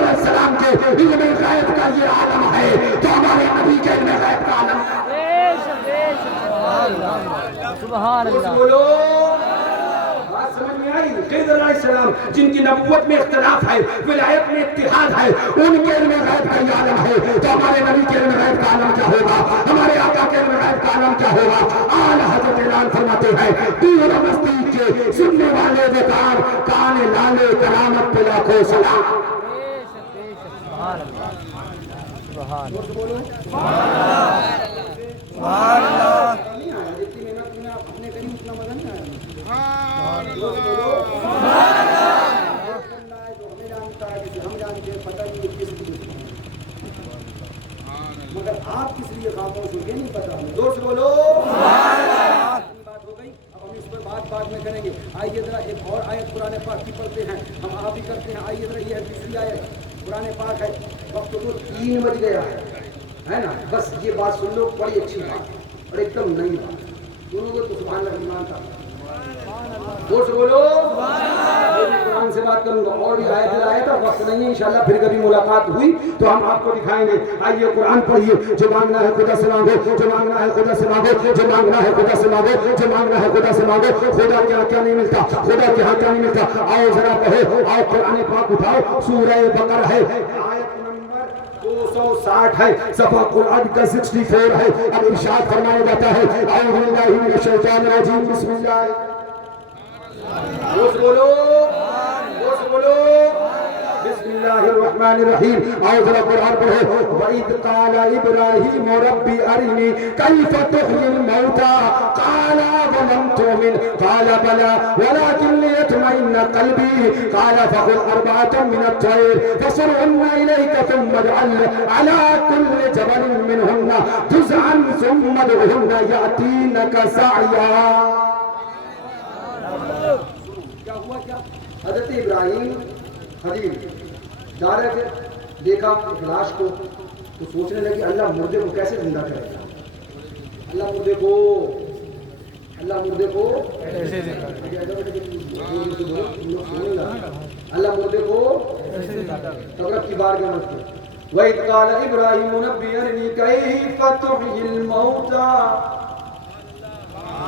السلام کے علم غیب کا یہ عالم ہے تو ہمارے نبی کے علم غیب کا عالم سبحان اللہ۔ بولو بات سمجھ میں آئی؟ خضر علیہ السلام جن کی نبوت میں اختلاف ہے، ولایت میں اتحاد ہے، ان کے علم غیب کا یہ عالم ہے تو ہمارے نبی کے علم غیب کا عالم کیا ہوگا؟ ہمارے آقا کے علم غیب کا عالم کیا ہوگا؟ اعلیٰ حضرت اعلان فرماتے ہیں پیر مستی کے سننے والے وقار کان لالے کرامت پہ لاکھوں سلام۔ سبحان اللہ سبحان مگر آپ کس لیے خاموش ہو گئے نہیں پتا ہمیں، زور سے بولو۔ بات ہو گئی، اب ہم اس پر بات میں کریں گے۔ آئیے ذرا ایک اور آیت قرآن پاک کی پڑھتے ہیں، ہم آپ بھی کرتے ہیں۔ آئیے ذرا یہ ہے تیسری آیت قرآن پاک ہے، وقت تو 3 بج گیا ہے نا، بس یہ بات سن لو، بڑی اچھی بات اور ایک دم نئی بات، سنو گے تو سبحان اللہ ایمان تھا۔ زور سے بولو۔ میں قرآن سے بات کروں گا اور بھی آیت آیا تھا، وقت نہیں ہے، انشاءاللہ پھر کبھی ملاقات ہوئی تو ہم آپ کو دکھائیں گے۔ آئیے قرآن پڑھیے، جو مانگنا ہے خدا سے مانگو، جو مانگنا ہے خدا سے مانگو، جو مانگنا ہے خدا سے مانگو، جو مانگنا ہے خدا سے مانگو۔ خدا کے ہاں کیا نہیں ملتا، خدا کے ہاں کیا نہیں ملتا۔ آؤ ذرا پڑھو، آؤ قرآن پاک اٹھاؤ، سورہ بقرہ ہے، آیت نمبر 260 ہے، صفحہ قرآن کا 64 ہے۔ اب ارشاد فرمایا جاتا ہے اعوذ باللہ من الشیطان الرجیم، بسم اللہ۔ بولو بولو بسم اللہ الرحمن الرحیم۔ آؤ ذرا قرآن پڑھو۔ وَإِذْ قَالَ إِبْرَاهِيمُ رَبِّ أَرِنِي كَيْفَ تُحْيِي الْمَوْتَى قَالَ أَوَلَمْ تُؤْمِنْ قَالَ بَلَىٰ وَلَٰكِن لِيَطْمَئِنَّ قَلْبِي قَالَ فَخُذْ أَرْبَعَةً مِّنَ الطَّيْرِ فَصُرْهُنَّ إِلَيْكَ ثُمَّ اجْعَلْ عَلَىٰ كُلِّ جَبَلٍ مِّنْهُنَّ جُزْءًا ثُمَّ ادْعُهُنَّ يَأْتِينَكَ سَعْيًا۔ کیا ہوا؟ کیا حضرت ابراہیم خلیل جا رہے تھے، دیکھا ایک لاش کو تو سوچنے لگے اللہ مردے کو کیسے زندہ کرے گا، اللہ مردے کو اللہ مردے کو تغرب کی بار کے مجھے وَإِذْ قَالَ إِبْرَاهِيمُ رَبِّ أَرِنِي كَيْفَ تُحْيِي الْمَوْتَى۔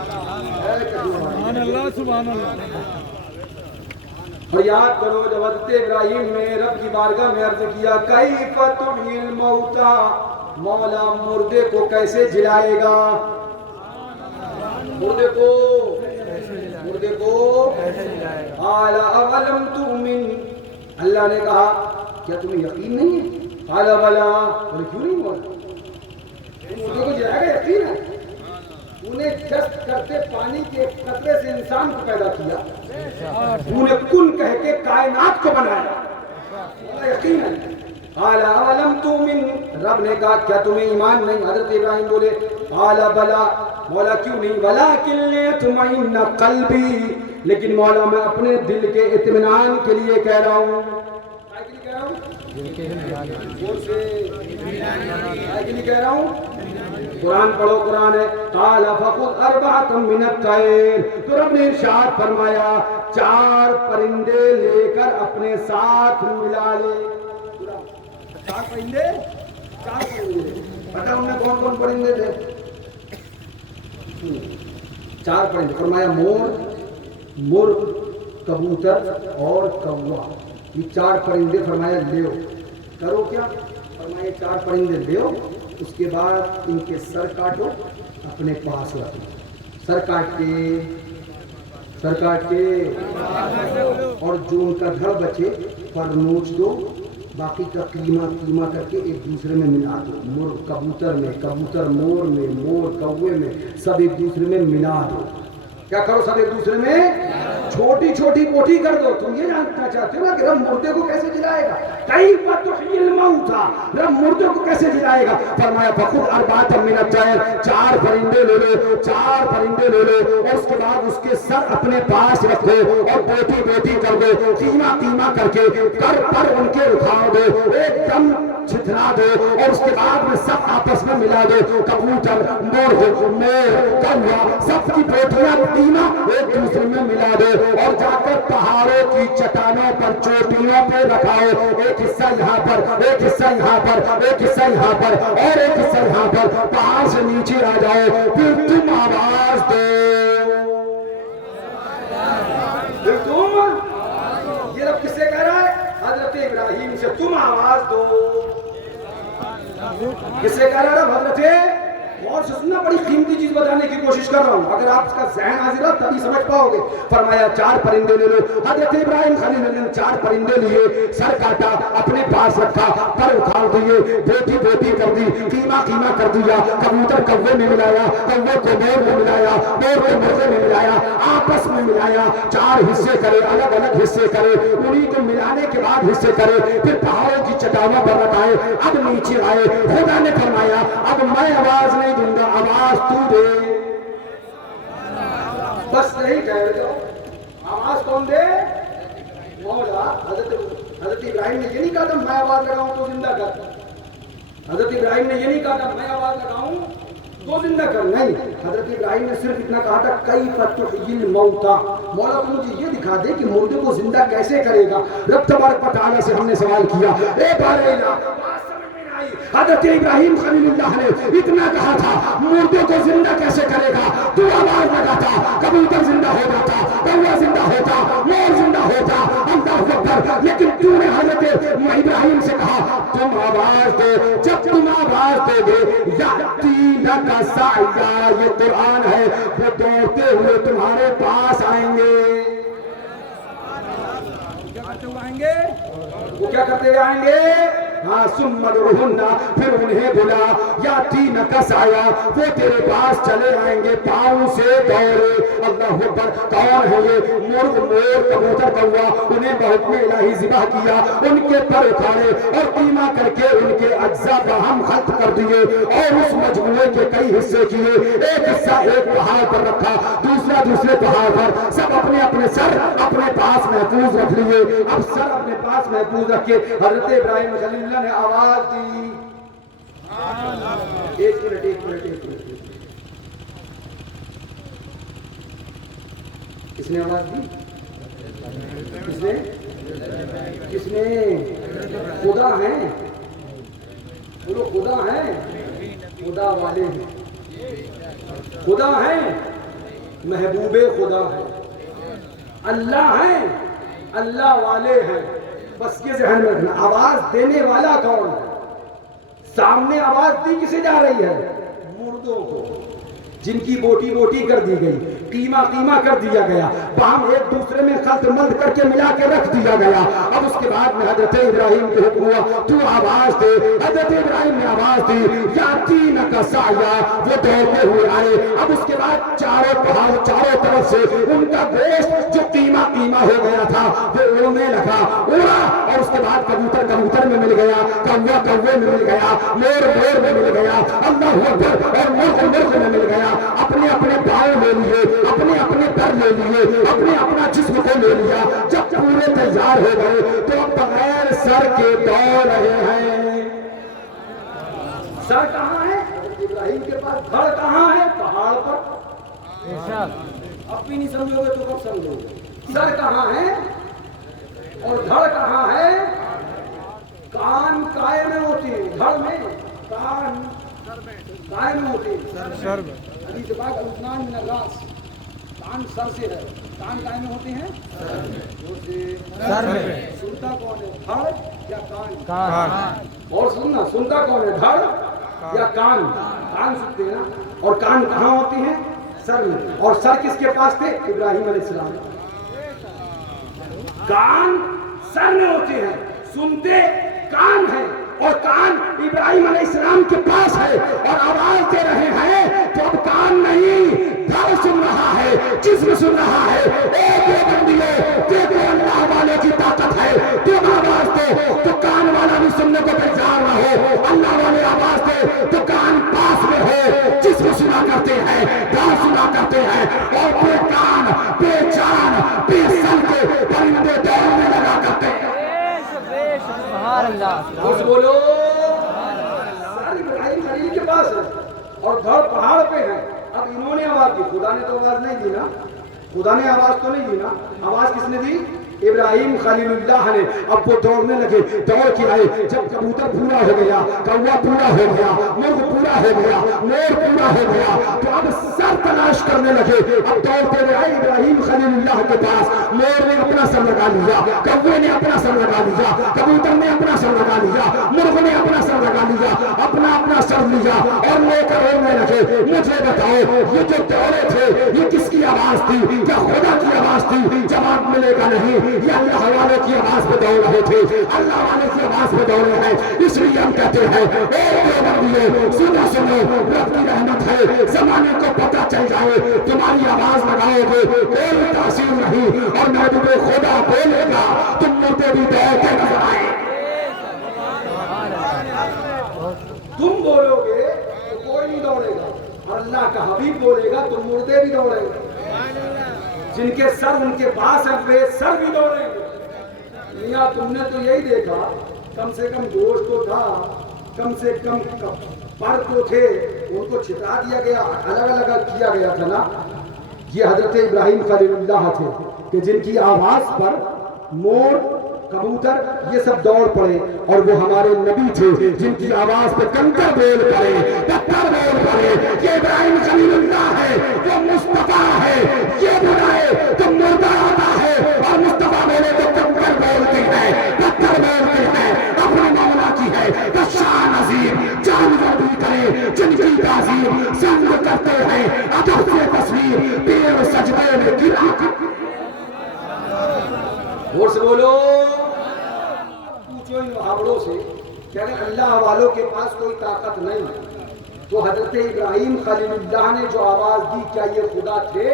سبحان اللہ سبحان اللہ۔ اور یاد کرو جب حضرت ابراہیم نے رب کی بارگاہ میں عرض کیا کیف تحیی الموتى، مولا مردے کو کیسے جلائے گا، مردے کو قال اولم تؤمن، اللہ نے کہا کیا تمہیں یقین نہیں ہے، قال بلا، بولے کیوں نہیں مولا، مردے کو جلائے گا، یقین ہے، انہیں جست کرتے پانی کے قطرے سے انسان کو پیدا کیا، انہیں کن کہہ کے کائنات کو بنایا، مولا یقین ہے، قال اولم تؤمن، رب نے کہا کیا تمہیں ایمان نہیں، حضرت ابراہیم بولے قال بلا، مولا کیوں نہیں، ولکن لیطمئن قلبی، لیکن مولا میں اپنے دل کے اطمینان کے لیے کہہ رہا ہوں، کائے کے لیے کہہ رہا ہوں، زور سے کائے کے لیے کہہ رہا ہوں، قرآن پڑھو، قرآن ہے، قال فخذ اربعۃ من الطیر، تو رب نے ارشاد فرمایا 4 پرندے لے کر اپنے ساتھ ملا لے، 4 پرندے، 4 پرندے، پتہ ان میں کون کون پرندے تھے، 4 پرندے، فرمایا مور، مرغ، کبوتر اور کوا، یہ 4 پرندے فرمایا لیو، کرو کیا، فرمایا 4 پرندے لیو، اس کے بعد ان کے سر کاٹو، اپنے پاس رکھو، سر کاٹ کے اور جو ان کا دھڑ بچے پر نوچ دو، باقی کا قیمہ کر کے ایک دوسرے میں ملا دو، مرغ کبوتر میں، کبوتر مور میں، مور کوے میں، سب ایک دوسرے میں ملا دو، کیا کرو سب ایک دوسرے میں چھوٹی چھوٹی کوٹھی کر دو، تم یہ جاننا چاہتے ہو نا کہ رب مردے کو کیسے جلائے گا، کیف تحیی الموتى، رب مردے کو کیسے جلائے گا، فرمایا فخذ اربعۃ من الطیر، 4 پرندے لے لو، 4 پرندے لے لو، اور اس کے بعد اس کے سر اپنے پاس رکھو اور بوٹی بوٹی کر دو، قیمہ کر کے پر ان کے اٹھا دو، ایک دم چھتنا دو، اور اس کے بعد میں سب آپس میں ملا دو، کبوتر، مرغ، مور، کوا، سب کی بوٹیاں قیمہ ایک دوسرے میں ملا دو، اور جا کر پہاڑوں کی چٹانوں پر چوٹیوں پہ رکھاؤ، ایک حصہ یہاں پر، ایک حصہ یہاں پر، ایک حصہ یہاں پر اور ایک حصہ یہاں پر، پہاڑ سے نیچے آ جاؤ، پھر تم آواز دو، پھر تم، یہ رب کس سے کہہ رہا ہے، حضرت ابراہیم سے، تم آواز دو، کس سے کہہ رہا ہے حضرت، اور سننا بڑی قیمتی چیز بتانے کی کوشش کر رہا ہوں، اگر آپ اس کا ذہن حاضر ہے تبھی سمجھ پاؤ گے، فرمایا 4 پرندے لے لو، حضرت ابراہیم خلیل نے 4 پرندے لیے، سر کاٹا، اپنے پاس رکھا، پر اکھاڑ دیے، بوٹی بوٹی کر دی، قیمہ کر دیا، کبوتر کوے میں ملایا، کوے کو مور میں ملایا، مور کو مرغے میں ملایا، آپس میں ملایا، 4 حصے کرے، الگ الگ حصے کرے، انہی کو ملانے کے بعد حصے کرے، پھر پہاڑوں کی چٹانوں پر رکھائے، اب نیچے آئے، خدا نے فرمایا اب میں آواز نہیں دوں گا، آواز تو دے، بس نہیں ٹھہر جاؤ، آواز کون دے، مولا، حضرت ابراہیم نے یہ نہیں کہا تھا میں آواز لگاؤں تو زندہ کر، حضرت ابراہیم نے یہ نہیں کہا تھا میں آواز لگاؤں تو زندہ کر، نہیں، حضرت ابراہیم نے صرف اتنا کہا تھا کیف تحیی الموتى، مولا تو مجھے یہ دکھا دے کہ مردے کو زندہ کیسے کرے گا، رب تبارک و تعالیٰ سے ہم نے سوال کیا، اے بارے حضرت ابراہیم خلیل اللہ نے اتنا کہا تھا مردے کو زندہ کیسے کرے گا، تو آواز لگاتا، کبوتر زندہ ہو جاتا، کوا زندہ ہوتا، مور زندہ ہوتا، اللہ اکبر، لیکن تو نے حضرت ابراہیم سے کہا تم آواز دو، جب تم آواز دو گے یأتینک سعیا، یہ قرآن ہے، وہ دوڑتے ہوئے تمہارے پاس آئیں گے، کیا کرتے ہوئے آئیں گے، وہ کیا کرتے ہوئے آئیں گے، ہاں ثم ادعوہن، پھر انہیں بلا، یاتینک سعیا، وہ تیرے پاس چلے آئیں گے پاؤں سے دوڑے، اللہ اکبر، کون ہے یہ، مرغ، مور، کبوتر، کوا، انہیں بحکم الہی ذبح کیا، ان کے پر اکھاڑے اور قیمہ کر کے ان کے اجزاء باہم خلط کر دیے، اور اس مجموعے کے کئی حصے کیے، ایک حصہ ایک پہاڑ پر رکھا، دوسرا دوسرے پہاڑ پر، سب اپنے اپنے سر اپنے پاس محفوظ رکھ لیے، اب سر اپنے پاس محفوظ رکھ کے حضرت ابراہیم خلیل اللہ نے آواز دی، ایک منٹ، کس نے آواز دی، کس نے، خدا ہیں، بولو خدا ہیں، خدا والے ہیں، خدا ہیں، محبوب خدا ہیں، اللہ ہیں، اللہ والے ہیں. بس یہ ذہن میں رکھنا. آواز دینے والا کون ہے؟ سامنے آواز دی کسے جا رہی ہے؟ مردوں کو، جن کی بوٹی بوٹی کر دی گئی، قیمہ قیمہ کر دیا گیا، باہم ایک دوسرے میں خلط ملط کر کے ملا کے رکھ دیا گیا. اب اس کے بعد میں حضرت ابراہیم کو حکم ہوا تو آواز دے. حضرت ابراہیم نے آواز دی یاتین کا سایہ، وہ دوڑتے ہوئے آئے. اب اس کے بعد چاروں پہاڑ چاروں طرف سے ان کا گوشت جو قیمہ قیمہ ہو گیا تھا وہ اڑنے لگا، اڑا. اور اس کے بعد کبوتر کبوتر میں مل گیا، کوہ کوے میں مل گیا، مور مور میں مل گیا، اللہ اکبر، اور مرغ مرغ میں مل گیا. اپنے اپنے پاؤں لے لیے، اپنے اپنے پر لے لیے، اپنے اپنا جسم کو لے لیا. جب پورے تیار ہو گئے تو بغیر سر کے دوڑ رہے ہیں. سر کہاں ہے؟ ابراہیم کے پاس. دھڑ کہاں ہے؟ پہاڑ پر. اب بھی نہیں سمجھو گے تو کب سمجھو گے؟ سر کہاں ہے اور دھڑ کہاں ہے؟ کان کائے میں ہوتی ہے، دھڑ میں. کان کائے میں ہوتی ہے. حدیث پاک اذنان من الراس، کان سر سے ہے. کان کائے میں ہوتے ہیں؟ سر میں. سنتا کون ہے؟ دھڑ یا کان؟ کان. اور سننا، سنتا کون ہے؟ دھڑ یا کان؟ کان سنتے ہیں نا. اور کان کہاں ہوتے ہیں؟ سر میں. اور سر کس کے پاس تھے؟ ابراہیم علیہ السلام. کان سر میں ہوتے ہیں، سنتے کان ہیں، اور کان ابراہیم علیہ السلام کے پاس ہے. اور آواز دے رہے ہیں تو اب کان نہیں، دھڑ سن رہا ہے، جسم سن رہا ہے. ایک بندیوں دیکھو اللہ والے کی طاقت ہے. تم آواز دو تو کان والا بھی سننے کو تیار نہ ہو. اللہ والے آواز دے تو کان پاس میں ہو. جسم سنا کرتے ہیں، دھڑ سنا کرتے ہیں، اور بے کان بے جان بے سر کے پرندے دوڑنے لگا کرتے ہیں. سبحان اللہ. اس بولو سر ابراہیم خلیل کے پاس ہے اور دھڑ پہاڑ پہ ہے. اب انہوں نے آواز دی، خدا نے تو آواز نہیں دی نا. خدا نے آواز تو نہیں دی نا. آواز کس نے دی؟ ابراہیم خلیل اللہ نے. اب وہ دوڑنے لگے، دوڑ کے آئے. جب کبوتر پورا ہو گیا، کوہ پورا ہو گیا، مرغ پورا ہو گیا، مور پورا ہو گیا، تو اب سر تلاش کرنے لگے. اب دوڑتے ہوئے آئے ابراہیم خلیل اللہ کے پاس. مور نے اپنا سر لگا لیا، کوے نے اپنا سر لگا لیا، کبوتر نے اپنا سر لگا لیا، مرغ نے اپنا سر لگا لیا، اپنا اپنا سر لیا اور لے کر رونے لگے. مجھے بتاؤ یہ جو دوڑے تھے یہ کس کی آواز تھی؟ کیا خدا کی آواز تھی؟ جواب ملے گا نہیں. یہ اللہ والے کی آواز پہ دوڑ رہے تھے، اللہ والے کی آواز پہ دوڑ رہے ہیں. اس لیے ہم کہتے ہیں سنو سنو، رب کی رحمت ہے. زمانے کو پتہ چل جائے، تمہاری آواز لگاؤ گے کوئی تاثیر نہیں، اور محبوب خدا بولے گا تم مردے بھی دوڑتے نظر آئے. تم بولو گے تو کوئی نہیں دوڑے گا، اور اللہ کا حبیب بولے گا تو مردے بھی دوڑے گا. جن کے سر ان کے پاس ہیں وہ سر بھی دوڑیں گے. میاں تم نے تو یہی دیکھا، کم سے کم گوشت تو تھا، کم سے کم پر تو تھے، ان کو چھٹا دیا گیا، الگ الگ کیا گیا تھا نا. یہ حضرت ابراہیم خلیل اللہ تھے کہ جن کی آواز پر مور کبوتر یہ سب دوڑ پڑے. اور وہ ہمارے نبی تھے جن کی آواز پہ کنکر بول پڑے، پتھر بول پڑے. یہ ابراہیم خلیل اللہ ہے، وہ مصطفیٰ ہے. یہ بلائے تو مردہ آتا ہے، اور مصطفیٰ بولے تو کنکر بولتے ہیں، پتھر بولتے ہیں. اپنے مولا کی ہے تو شان عظیم، جانور بھی کرے جن کی تعظیم. سنگ کرتے ہیں ادب سے تصویر، پیر سجدے میں گرا. اور سے بولو، پوچھو ان محاوروں سے کہ اگر اللہ والوں کے پاس کوئی طاقت نہیں تو حضرت ابراہیم خلیل اللہ نے جو آواز دی کیا یہ خدا تھے؟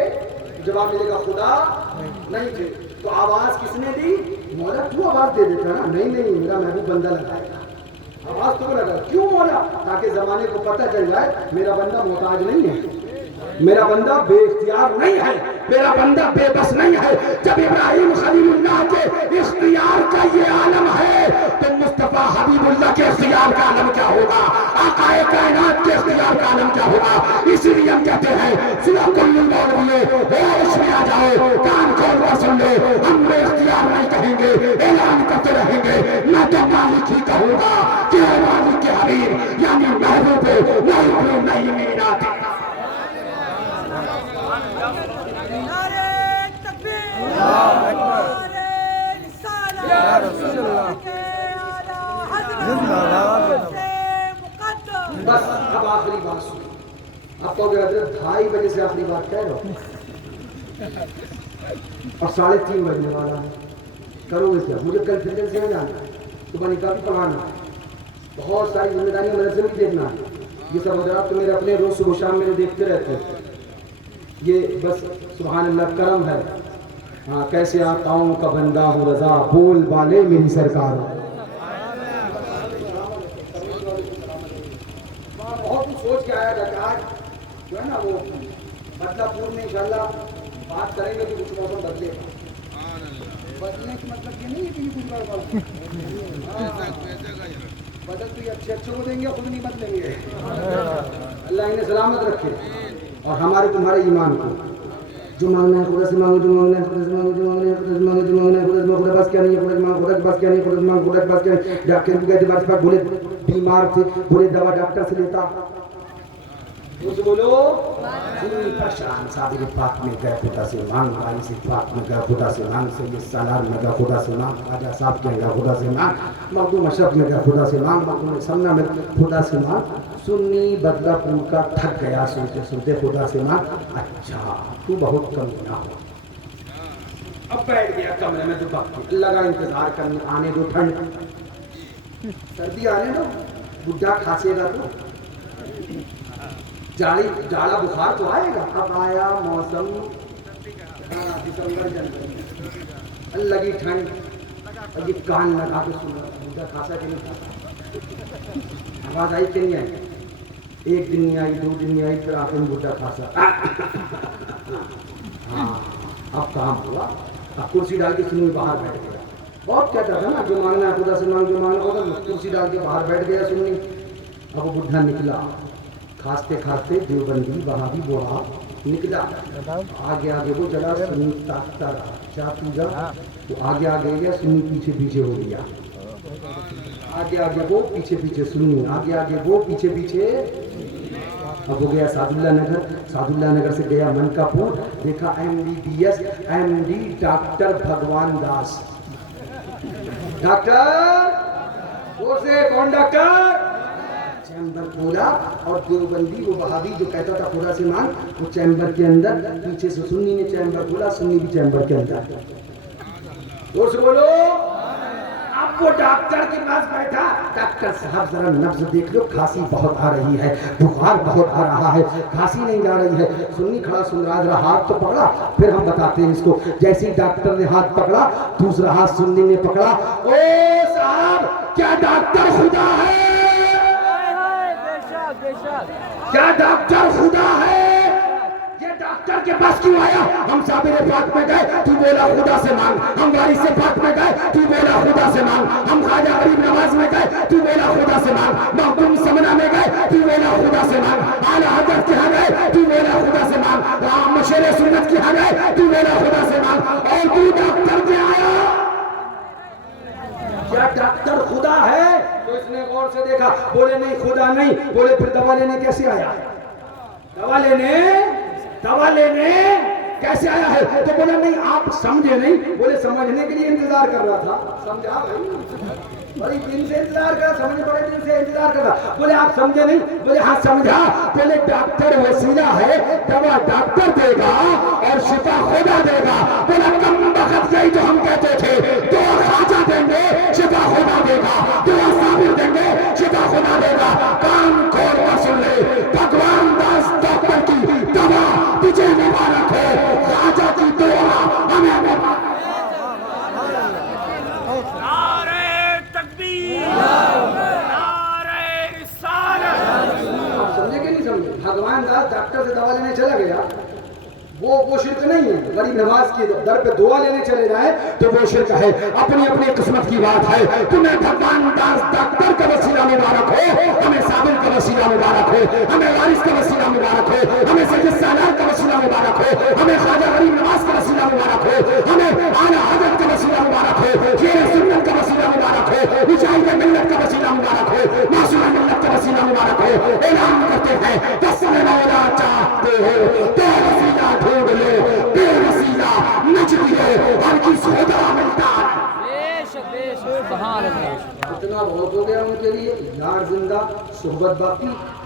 جواب ملے گا خدا نہیں تھے. تو آواز کس نے دی؟ مولا تو آواز دے دیتا نا. نہیں نہیں، میرا محبوب بندہ لگائے گا. آواز تو لگا. کیوں مولا؟ تاکہ زمانے کو پتہ چل جائے میرا بندہ محتاج نہیں ہے، میرا بندہ بے اختیار نہیں ہے، میرا بندہ بے بس نہیں ہے. جب ابراہیم خلیل اللہ کے اختیار کا یہ عالم ہے تو مصطفیٰ حبیب اللہ کے اختیار کا عالم کیا ہوگا؟ آقا کائنات کے اختیار کا عالم کیا ہوگا؟ اسی لیے ہم کہتے ہیں سنا کل مولویو ہوش میں آ جاؤ، کان کھول کر سن لو. ہم بے اختیار نہیں کہیں گے، اعلان کرتے رہیں گے. میں تو مالک ہی کہوں گا کہ مالک کے حبیب یعنی محبوب نہیں میرات. نعرے تکبیر، نعرے آخری بات سنیں. آپ کہو گے حضرت 2:30 بجے سے آخری بات کہہ رہے ہو اور 3:30 بجنے والا ہے, کرو گے کیا؟ مجھے کل پھر جلسے میں جانا ہے, صبح نکاح بھی پڑھانا ہے, بہت ساری ذمہ داریاں مدرسے میں دیکھنا ہے. یہ سب حضرات تو میرے اپنے روز صبح شام میرے دیکھتے رہتے ہیں. یہ بس سبحان اللہ کرم ہے. ہاں, کیسے آقاؤں کا بندہ ہوں رضا, بول والے میری سرکار. بہت کچھ سوچ کے آیا تھا کہ آج جو ہے نا وہ بدلا پور میں انشاءاللہ بات کریں گے کہ کچھ موسم بدلے گا. بدلنے کا مطلب یہ نہیں ہے کہ یہ کچھ بدل تو یہ اچھے اچھے کو دیں گے, خود نہیں بدلیں گے. اللہ انہیں سلامت رکھے اور ہمارے تمہارے ایمان کو. جو مانگنا ہے خدا سے مانگو, جو مانگنا ہے خدا سے مانگو, جو مانگنا ہے خدا سے مانگو, جو مانگنا ہے خدا سے مانگو. خدا پاس کیا نہیں ہے, خدا سے مانگو, خدا کے پاس کیا نہیں ہے, خدا سے مانگو, خدا کے پاس کیا نہیں ہے. ڈاکٹر کو کہتے بات بولے بیمار تھے, بولے دوا ڈاکٹر سے لیتا. بولو پریشان صابر پاک میں گئے خدا سے مانگ, بھائی سے پاک میں گئے خدا سے مانگ, سید سالار میں گئے خدا سے مانگ, خواجہ صاحب کے گئے خدا سے مانگ, مخدوم اشرف میں گئے خدا سے مانگ, مخدوم سمنا میں خدا سے مانگ. سنی بدلا پور کا تھک گیا سنتے سنتے خدا سے مانگ. اچھا تو بہت کم نہ ہو. اب بیٹھ گیا کمرے میں تو وقت لگا انتظار کرنے, آنے دو ٹھنڈ, سردی آنے دو, بڈھا کھانسے گا تو جاڑا بخار تو آئے گا. اب آیا موسم دسمبر جنوری, لگی ٹھنڈ, اور یہ کان لگا کے سنا بڈھا کھانسا کہ نہیں کھانسا, آواز آئی کہ نہیں آئی. 1 دن نہیں آئی, 2 دن نہیں آئی, پھر آخر میں بڈھا کھانسا. ہاں اب کام ہوا. اب کرسی ڈال کے سنی باہر بیٹھ گیا. بہت کہتا تھا نا جو مانگنا ہے خدا سے مانگ, جو مانگنا ہوگا. کرسی ڈال کے باہر بیٹھ گیا سنی. اب وہ بڈھا نکلا, کھانستے کھانستے دیوبندی وہابی بوڑھا نکلا. آگے آگے وہ چلا, سنی تاکتا رہا, چاہ پیگا تو آگے آگے گیا, سنی پیچھے پیچھے ہو گیا. آگے آگے وہ پیچھے پیچھے سنی, آگے آگے وہ پیچھے پیچھے. اب ہو گیا سعد اللہ نگر, سعد اللہ نگر سے گیا منکاپور, دیکھا MBBS MD ڈاکٹر بھگوان داس. ڈاکٹر وہ سے کون ڈاکٹر؟ چیمبر کھولا, اور دیوبندی وہ وہابی جو کہتا تھا خدا سے مانگ, وہ چیمبر کے اندر پیچھے سے سنی نے چیمبر کھولا, سنی بھی چیمبر کے اندر. اور سے بولو. اب وہ ڈاکٹر کے پاس بیٹھا, ڈاکٹر صاحب ذرا نبض دیکھ لو, کھانسی بہت آ رہی ہے, بخار بہت آ رہا ہے, کھانسی نہیں جا رہی ہے. سنی کھڑا سن رہا, ذرا ہاتھ تو پکڑا, پھر ہم بتاتے ہیں اس کو. جیسے ہی ڈاکٹر نے ہاتھ پکڑا, دوسرا ہاتھ سنی نے پکڑا. او صاحب کیا ڈاکٹر خدا ہے؟ کیا ڈاکٹر خدا ہے؟ یہ ڈاکٹر کے پاس کیوں آیا؟ ہم صابر پاک میں گئے, تو بولا خدا سے مانگ. ہم وارث پاک میں گئے, تو بولا خدا سے مانگ. ہم خواجہ غریب نواز میں گئے, تو بولا خدا سے مانگ. مخدوم سمنا میں گئے, تو بولا خدا سے مانگ. اعلیٰ حضرت کے ہاں گئے, تو بولا خدا سے مانگ. مشیر سنت کے ہاں گئے, تو بولا خدا سے مانگ. اور تو ڈاکٹر کے آیا. کیا ڈاکٹر خدا ہے؟ تو اس نے غور سے دیکھا, بولے نہیں خدا نہیں. بولے پھر دوا لینے کیسے آیا؟ دوا لینے کیسے آیا ہے؟ تو بولا نہیں آپ سمجھے نہیں. بولے سمجھنے کے لیے انتظار کر رہا تھا. سمجھا بھائی, بڑی دن سے انتظار کر رہا, سمجھے بڑے دن سے انتظار کر رہا. بولے آپ سمجھے نہیں. بولے ہاں سمجھا. بولے ڈاکٹر وسیلہ ہے, دوا ڈاکٹر دے گا اور شفا خدا دے گا. بولا کم وقت گئی جو ہم کہتے تھے دعا خواجہ دیں گے, شفا خدا دے گا. دعا صابر دیں گے, شفا خدا دے گا. کان کھول کر سن لے, بھگوان داس ڈاکٹر کی دوا تجھے مبارک ہو. خواجہ کی دعا ہمیں مبارک. بھگوان داس ڈاکٹر سے دوا لینے چلا گیا, وہ شرک نہیں ہے. غریب نواز کی در پہ دعا لینے چلے جائے تو وہ شرک ہے. اپنی اپنی قسمت کی بات ہے. تمہیں بھگوان داس ڈاکٹر کا وسیلہ مبارک ہو, ہمیں صابر کا وسیلہ مبارک ہو, ہمیں وارث کا وسیلہ مبارک ہو, ہمیں سید سالار کا وسیلہ مبارک ہو, ہمیں خواجہ غریب نواز کا وسیلہ مبارک ہو, ہمیں اعلیٰ حضرت کا وسیلہ مبارک ہو, شیر سنت کا وسیلہ مبارک ہو, مجاہد ملت کا وسیلہ مبارک ہو, معصوم ملت کا وسیلہ مبارک ہو. اعلان کرتے ہیں دس میں مولا چاہتے ہو تو وسیلہ ڈھونڈ لو, بے وسیلہ نجد ہو ہر کی خدا ملتا ہے. اتنا بہت ہو گیا ان کے لیے. یار زندہ، صحبت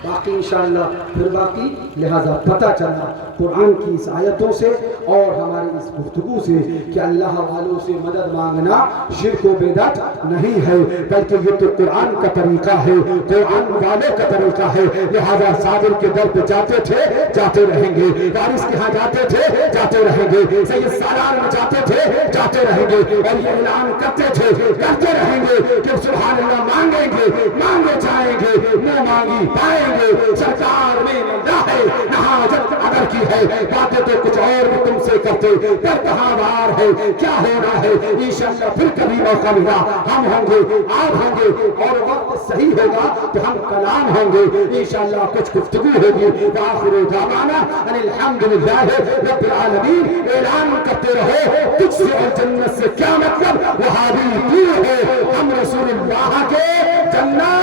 باقی انشاءاللہ پھر باقی. لہذا پتہ چلا قرآن کی اس آیتوں سے اور ہماری اس گفتگو سے کہ اللہ والوں سے مدد مانگنا شرک و بدعت نہیں ہے، بلکہ یہ تو قرآن کا طریقہ ہے، قرآن والوں کا طریقہ ہے. لہذا صابر کے در پہ جاتے تھے، جاتے رہیں گے. وارث کے ہاں جاتے تھے، جاتے رہیں گے. سید سالار میں جاتے تھے، جاتے رہیں گے. اور یہ اعلان کرتے تھے، کرتے رہیں گے کہ سبحان اللہ مانگیں گے، مانگے جائیں گے، منہ مانگی پائیں گے. سرکار میں نہ ہے نہ حاجت اگر کی ہے، باتیں تو کچھ اور بھی تم سے کرتے. در کہاں بار ہے، کیا ہونا ہے. انشاءاللہ پھر کبھی موقع ملا ہم ہوں گے، آپ ہوں گے، اور وقت صحیح ہوگا تو ہم کلام ہوں گے انشاءاللہ. کچھ گفتگو ہوگی. وآخر دعوانا ان الحمدللہ رب العالمین. اعلان کرتے رہو تجھ سے اور جنت سے کیا مطلب. وہابی کیوں ہو ہم رسول اللہ کے جنت